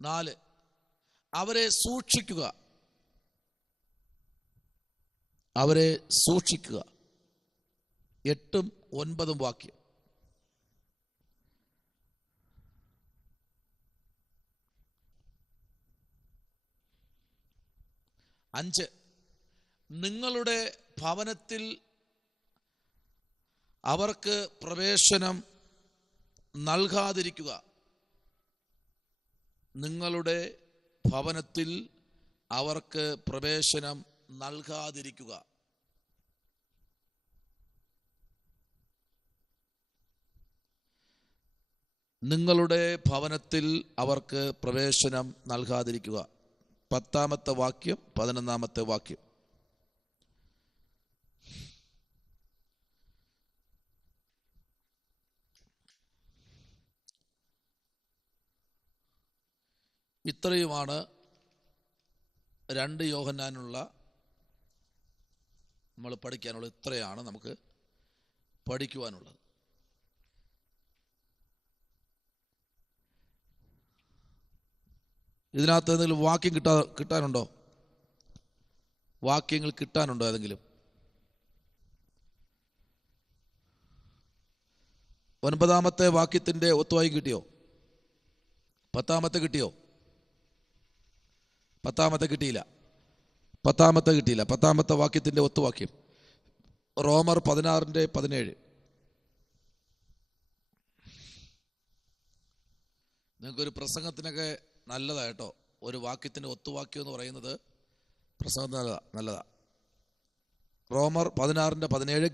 4, അവരെ സൂക്ഷിക്കുക. 8ഉം 9ഉം വാക്യം. 5, നിങ്ങളുടെ ഭവനത്തിൽ അവർക്ക് പ്രവേശനം നൽകാതിരിക്കുക. നിങ്ങളുടെ ഭവനത്തിൽ അവർക്ക് പ്രവേശനം നൽകാതിരിക്കുക. നിങ്ങളുടെ ഭവനത്തിൽ അവർക്ക് പ്രവേശനം നൽകാതിരിക്കുക. 10-ാമത്തെ വാക്യം, 11-ാമത്തെ വാക്യം. ഇത്രയുമാണ് 2 യോഹന്നാനുള്ള നമ്മൾ പഠിക്കാനുള്ളത്. ഇത്രയാണ് നമുക്ക് പഠിക്കുവാനുള്ളത്. ഇതിനകത്ത് എന്തെങ്കിലും വാക്യം കിട്ടാനുണ്ടോ? വാക്യങ്ങൾ കിട്ടാനുണ്ടോ ഏതെങ്കിലും? 9-ാമത്തെ വാക്യത്തിന്റെ ഒത്തുവായി കിട്ടിയോ? 10-ാമത്തെ കിട്ടിയോ? 10-ാമത്തെ കിട്ടിയില്ല. 10-ാമത്തെ വാക്യത്തിന്റെ ഒത്തുവാക്യം റോമർ 16:17. നിങ്ങൾക്കൊരു പ്രസംഗത്തിനൊക്കെ നല്ലതാ കേട്ടോ. ഒരു വാക്യത്തിന്റെ ഒത്തുവാക്യം എന്ന് പറയുന്നത് പ്രസംഗത്തിന് നല്ലതാ. റോമർ 16:17.